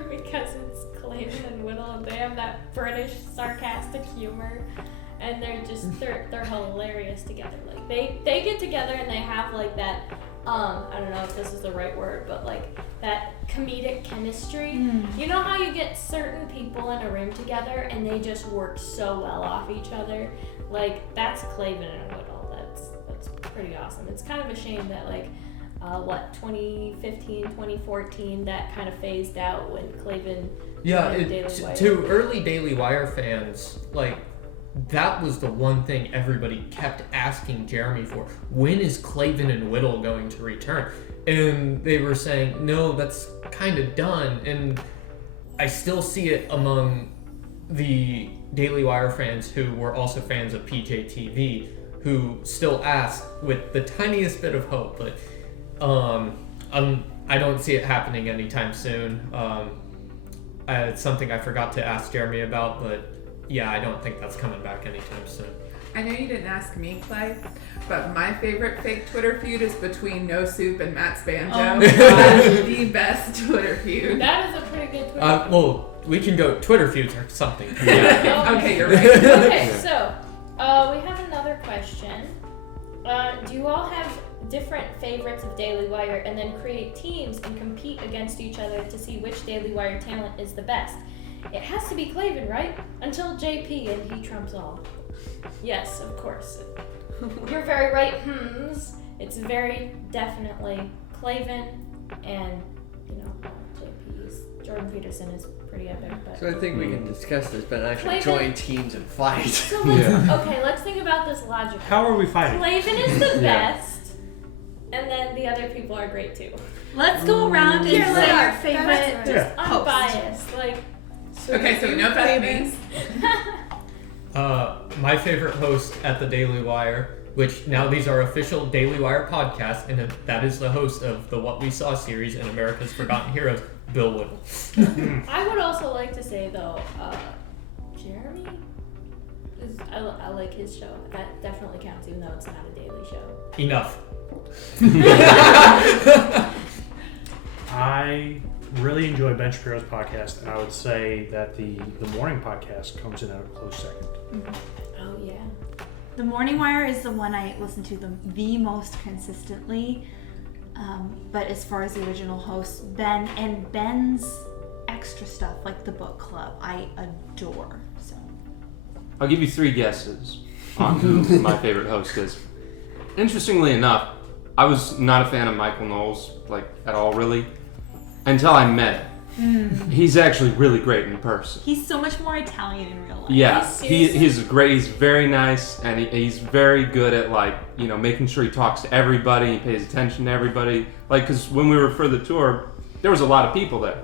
Because it's Clayton and Whittle, and they have that British sarcastic humor, and they're hilarious together. Like they get together and they have like that. I don't know if this is the right word, but like that comedic chemistry. You know how you get certain people in a room together and they just work so well off each other? Like that's Claven and Whittle. That's pretty awesome. It's kind of a shame that like 2015, 2014 that kind of phased out when Claven joined Daily Wire. To early Daily Wire fans, like that was the one thing everybody kept asking Jeremy for. When is Claven and Whittle going to return? And they were saying, no, that's kind of done. And I still see it among the Daily Wire fans who were also fans of PJTV, who still ask with the tiniest bit of hope. But I don't see it happening anytime soon. It's something I forgot to ask Jeremy about, but yeah, I don't think that's coming back anytime soon. I know you didn't ask me, Clay, but my favorite fake Twitter feud is between No Soup and Matt's Banjo. Oh my That's the best Twitter feud. That is a pretty good Twitter feud. Well, we can go Twitter feuds or something. Okay, you're right. Okay, so we have another question. Do you all have different favorites of Daily Wire and then create teams and compete against each other to see which Daily Wire talent is the best? it has to be Clavin, right? Until JP and he trumps all. Yes, of course. You're very right, It's very definitely Clavin and, JP's. Jordan Peterson is pretty epic, but... So I think we can discuss this, but actually Clavin- join teams and fight. So let's think about this logically. How are we fighting? Clavin is the Yeah. best, and then the other people are great too. Let's go around and Yeah, say our that's favorite. Yeah. Unbiased, like... Okay, so we know besties. My favorite host at the Daily Wire, which now these are official Daily Wire podcasts, and that is the host of the What We Saw series and America's Forgotten Heroes, Bill Whittle. I would also like to say though, Jeremy, I like his show. That definitely counts, even though it's not a daily show. Enough. I really enjoy Ben Shapiro's podcast, and I would say that the morning podcast comes in at a close second. Oh yeah. The Morning Wire is the one I listen to the most consistently. But as far as the original host, Ben's extra stuff, like the book club, I adore. So I'll give you 3 guesses on who my favorite host is. Interestingly enough, I was not a fan of Michael Knowles, like at all really, until I met him. He's actually really great in person. he's so much more Italian in real life. Yeah, Seriously? he's great. He's very nice, and he's very good at making sure he talks to everybody. He pays attention to everybody. Because when we were for the tour, there was a lot of people there,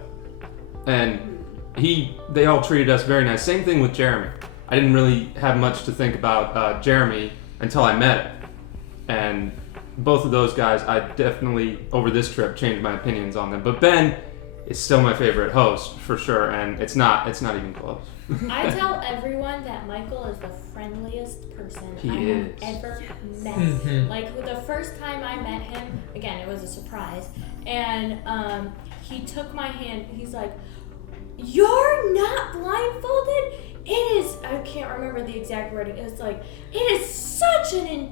and they all treated us very nice. Same thing with Jeremy. I didn't really have much to think about Jeremy until I met him, and both of those guys, I definitely over this trip changed my opinions on them. But Ben is still my favorite host for sure, and it's not even close. I tell everyone that Michael is the friendliest person He I is. have ever met. Like the first time I met him, again it was a surprise, and he took my hand. He's like, "You're not blindfolded." It is. I can't remember the exact wording. It was like, "It is such a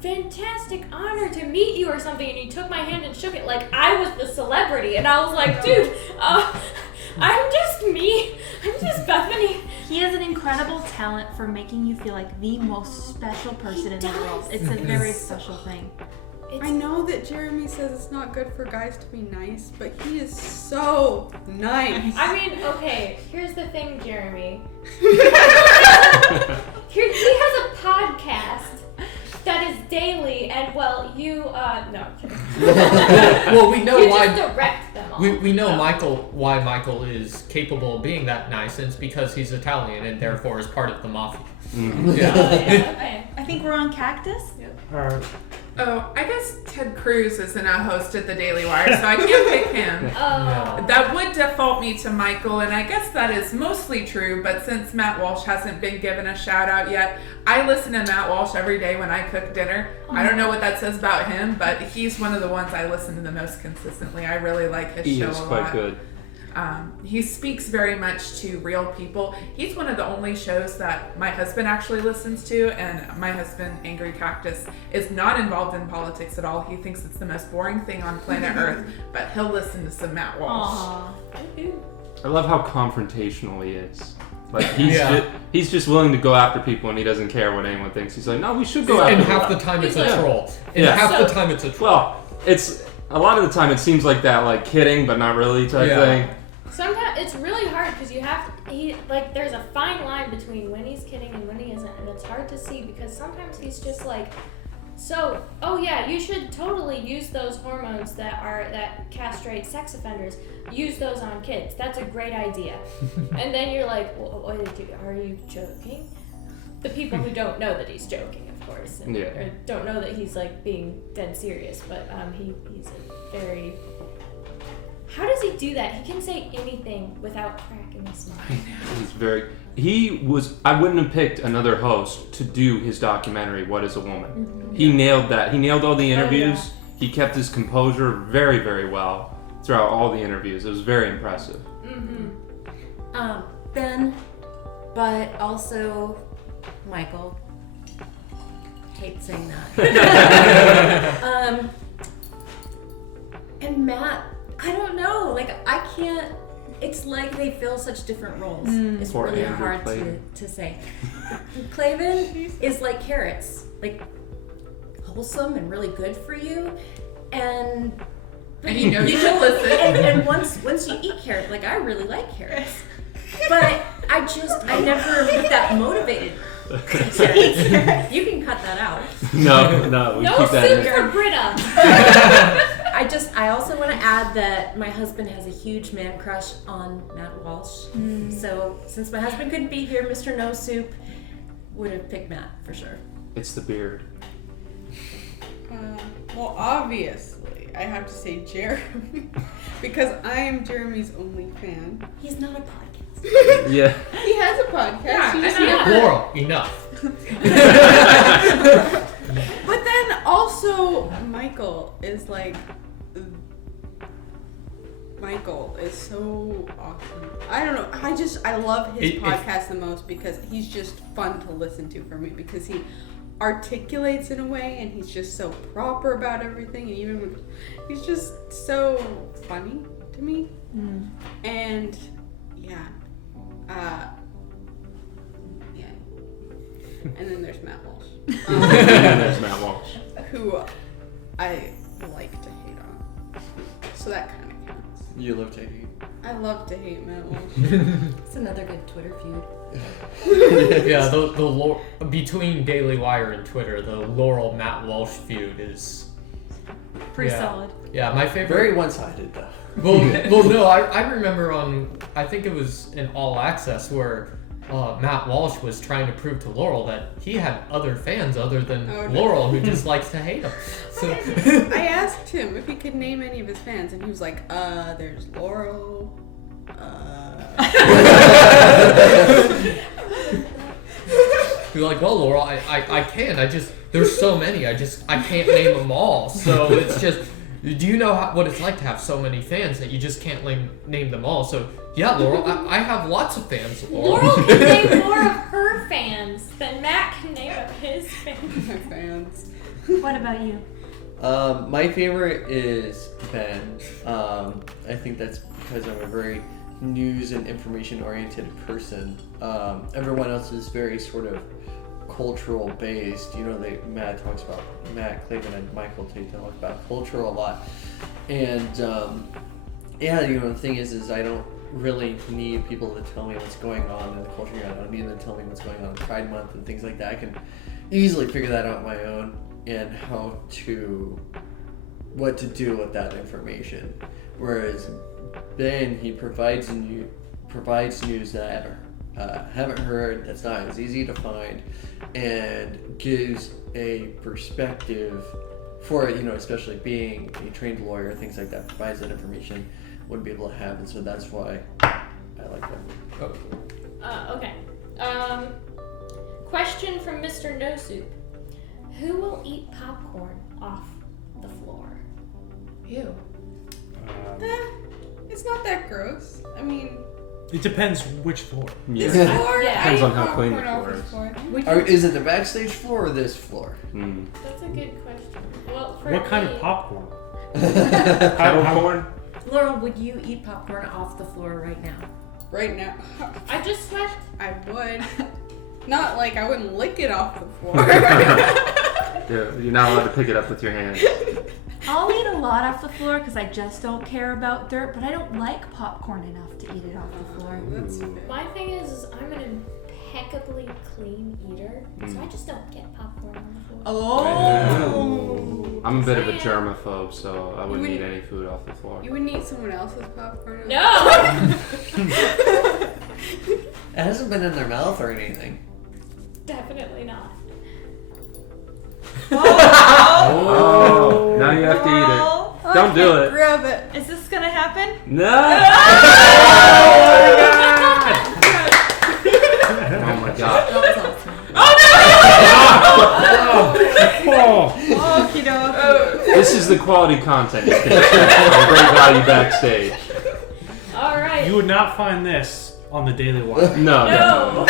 fantastic honor to meet you," or something. And he took my hand and shook it like I was the celebrity, and I was like, "Dude, I'm just me. I'm just Bethany." He has an incredible talent for making you feel like the most special person in the world. It's a very special thing. I know that Jeremy says it's not good for guys to be nice, but he is so nice. I mean, okay, here's the thing, Jeremy. He has a podcast that is daily, and well, you, no. Well, we know You why. just direct them all. We know why Michael is capable of being that nice, and it's because he's Italian and therefore is part of the mafia. Oh, yeah, okay. I think we're on Cactus. Oh, I guess Ted Cruz isn't a host at the Daily Wire, so I can't pick him. Oh. That would default me to Michael, and I guess that is mostly true, but since Matt Walsh hasn't been given a shout out yet, I listen to Matt Walsh every day when I cook dinner. I don't know what that says about him, but he's one of the ones I listen to the most consistently. I really like his He show is a quite lot. good. He speaks very much to real people. He's one of the only shows that my husband actually listens to, and my husband, Angry Cactus, is not involved in politics at all. He thinks it's the most boring thing on planet Earth, but he'll listen to some Matt Walsh. Aww. I love how confrontational he is. Like he's just willing to go after people, and he doesn't care what anyone thinks. He's like, no, we should go after. And them. half the time it's He's a like- troll. And Yeah. half So- the time it's a troll. Well, it's a lot of the time it seems like that, like kidding but not really type Yeah. thing. Sometimes it's really hard because there's a fine line between when he's kidding and when he isn't, and it's hard to see because sometimes he's just like, so, oh yeah, you should totally use those hormones that castrate sex offenders. Use those on kids. That's a great idea. And then you're like, well, are you joking? The people who don't know that he's joking, of course, and, Yeah. or don't know that he's like being dead serious. But he's a very. How does he do that? He can say anything without cracking a smile. I wouldn't have picked another host to do his documentary, What is a Woman? He nailed that. He nailed all the interviews. He kept his composure very, very well throughout all the interviews. It was very impressive. Ben, but also Michael. Hate saying that. And Matt, I don't know. Like, I can't It's like they fill such different roles. It's Poor really Andrew hard Clavin. to say. Clavin is like carrots, like wholesome and really good for you, and you know you should listen. And once you eat carrots, like I really like carrots, but I never get that motivated to eat carrots. You can cut that out. No, we No keep that soup in. for Britta. I also want to add that my husband has a huge man crush on Matt Walsh. So since my husband couldn't be here, Mr. No Soup would have picked Matt for sure. It's the beard. Well, obviously, I have to say Jeremy because I am Jeremy's only fan. He's not a podcast. Yeah. He has a podcast. Yeah, he just I know. never- Laurel, enough. But then also, Michael is so awesome. I don't know. I love his podcast the most because he's just fun to listen to for me because he articulates in a way and he's just so proper about everything and even when he's just so funny to me. And and then there's Matt Walsh. There's Matt Walsh. Who I like to hate on. So that kind of counts. You love to hate. I love to hate Matt Walsh. It's another good Twitter feud. Yeah, the between Daily Wire and Twitter, the Laurel Matt Walsh feud is Pretty solid. Yeah, my favorite. Very one-sided though. Well, no, I remember I think it was in All Access where Matt Walsh was trying to prove to Laurel that he had other fans other than Laurel who just likes to hate him. So I asked him if he could name any of his fans, and he was like, there's Laurel, you're like, well, Laurel, I can. There's so many. I can't name them all. So it's just, do you know what it's like to have so many fans that you just can't name them all? So yeah, Laurel, I have lots of fans. Laurel can name more of her fans than Matt can name of his fans. What about you? My favorite is Ben. I think that's because I'm a very news and information oriented person. Everyone else is very sort of cultural based. You know, Matt Clavin and Michael talk about culture a lot. And the thing is I don't really need people to tell me what's going on in the culture. I don't need them to tell me what's going on in Pride Month and things like that. I can easily figure that out on my own and what to do with that information. Whereas Ben, he provides news that I haven't heard, that's not as easy to find, and gives a perspective for it, especially being a trained lawyer, things like that, provides that information wouldn't be able to have, and so that's why I like that. Okay. Question from Mr. No Soup. Who will eat popcorn off the floor? Ew. It's not that gross. I mean, It depends which floor. this floor, Yeah. Depends I on eat how clean popcorn the off floor the floor. Is it the backstage floor or this floor? That's a good question. Well, for What kind me, of popcorn? Kettle corn? Laurel, would you eat popcorn off the floor right now? Right now, I just swept. I would. Not like I wouldn't lick it off the floor. Yeah, you're not allowed to pick it up with your hand. I'll eat a lot off the floor because I just don't care about dirt, but I don't like popcorn enough to eat it off the floor. That's fair. My thing is I'm an impeccably clean eater, so I just don't get popcorn on the floor. Oh. I'm a bit of a germaphobe, so I wouldn't You eat would- any food off the floor. You wouldn't eat someone else's popcorn? No. It hasn't been in their mouth or anything. Definitely not. Oh, now you have to eat it. Don't do it. Grab it. Is this gonna happen? No! Oh my god. That was awesome. Okie doke. This is the quality content you can expect on Great Value Backstage. All right. You would not find this on the Daily Wire. No.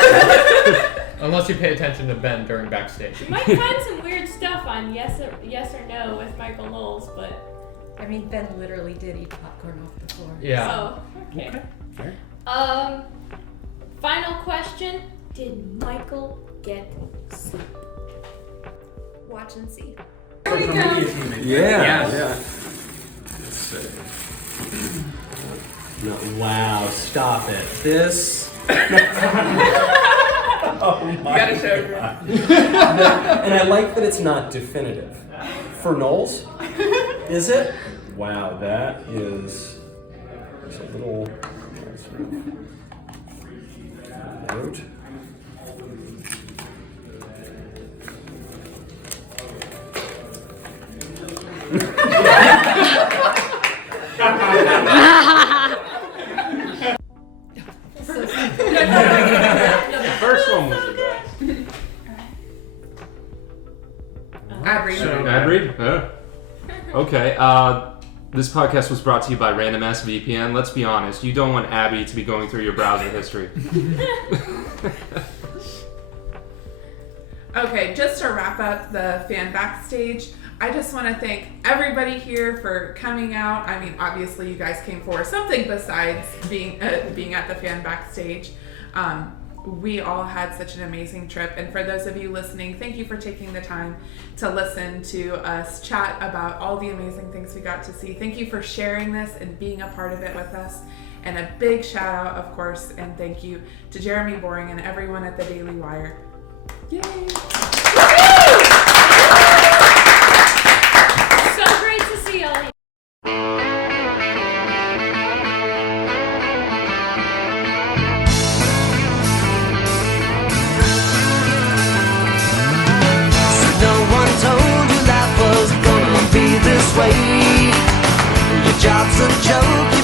unless you pay attention to Ben during Backstage. You might find some weird stuff on yes or no with Michael Knowles, but I mean, Ben literally did eat popcorn off the floor. Yeah. oh, okay. Fair. Final question: did Michael get sleep? Watch and see. Yeah. Let's see. No, wow, stop it. This. Oh my You gotta show her. And I like that it's not definitive. For Knowles? Is it? Wow, that is it's a little note. The first one was the best. Ad read. Ad read? Yeah. Okay. This podcast was brought to you by Random Ass VPN. Let's be honest, you don't want Abby to be going through your browser history. Okay, just to wrap up the fan backstage, I just want to thank everybody here for coming out. I mean, obviously you guys came for something besides being at the fan backstage. We all had such an amazing trip, and for those of you listening, thank you for taking the time to listen to us chat about all the amazing things we got to see. Thank you for sharing this and being a part of it with us. And a big shout out, of course, and thank you to Jeremy Boring and everyone at the Daily Wire. Yay! So great to see all of you. No one told you life was gonna be this way. Your job's a joke.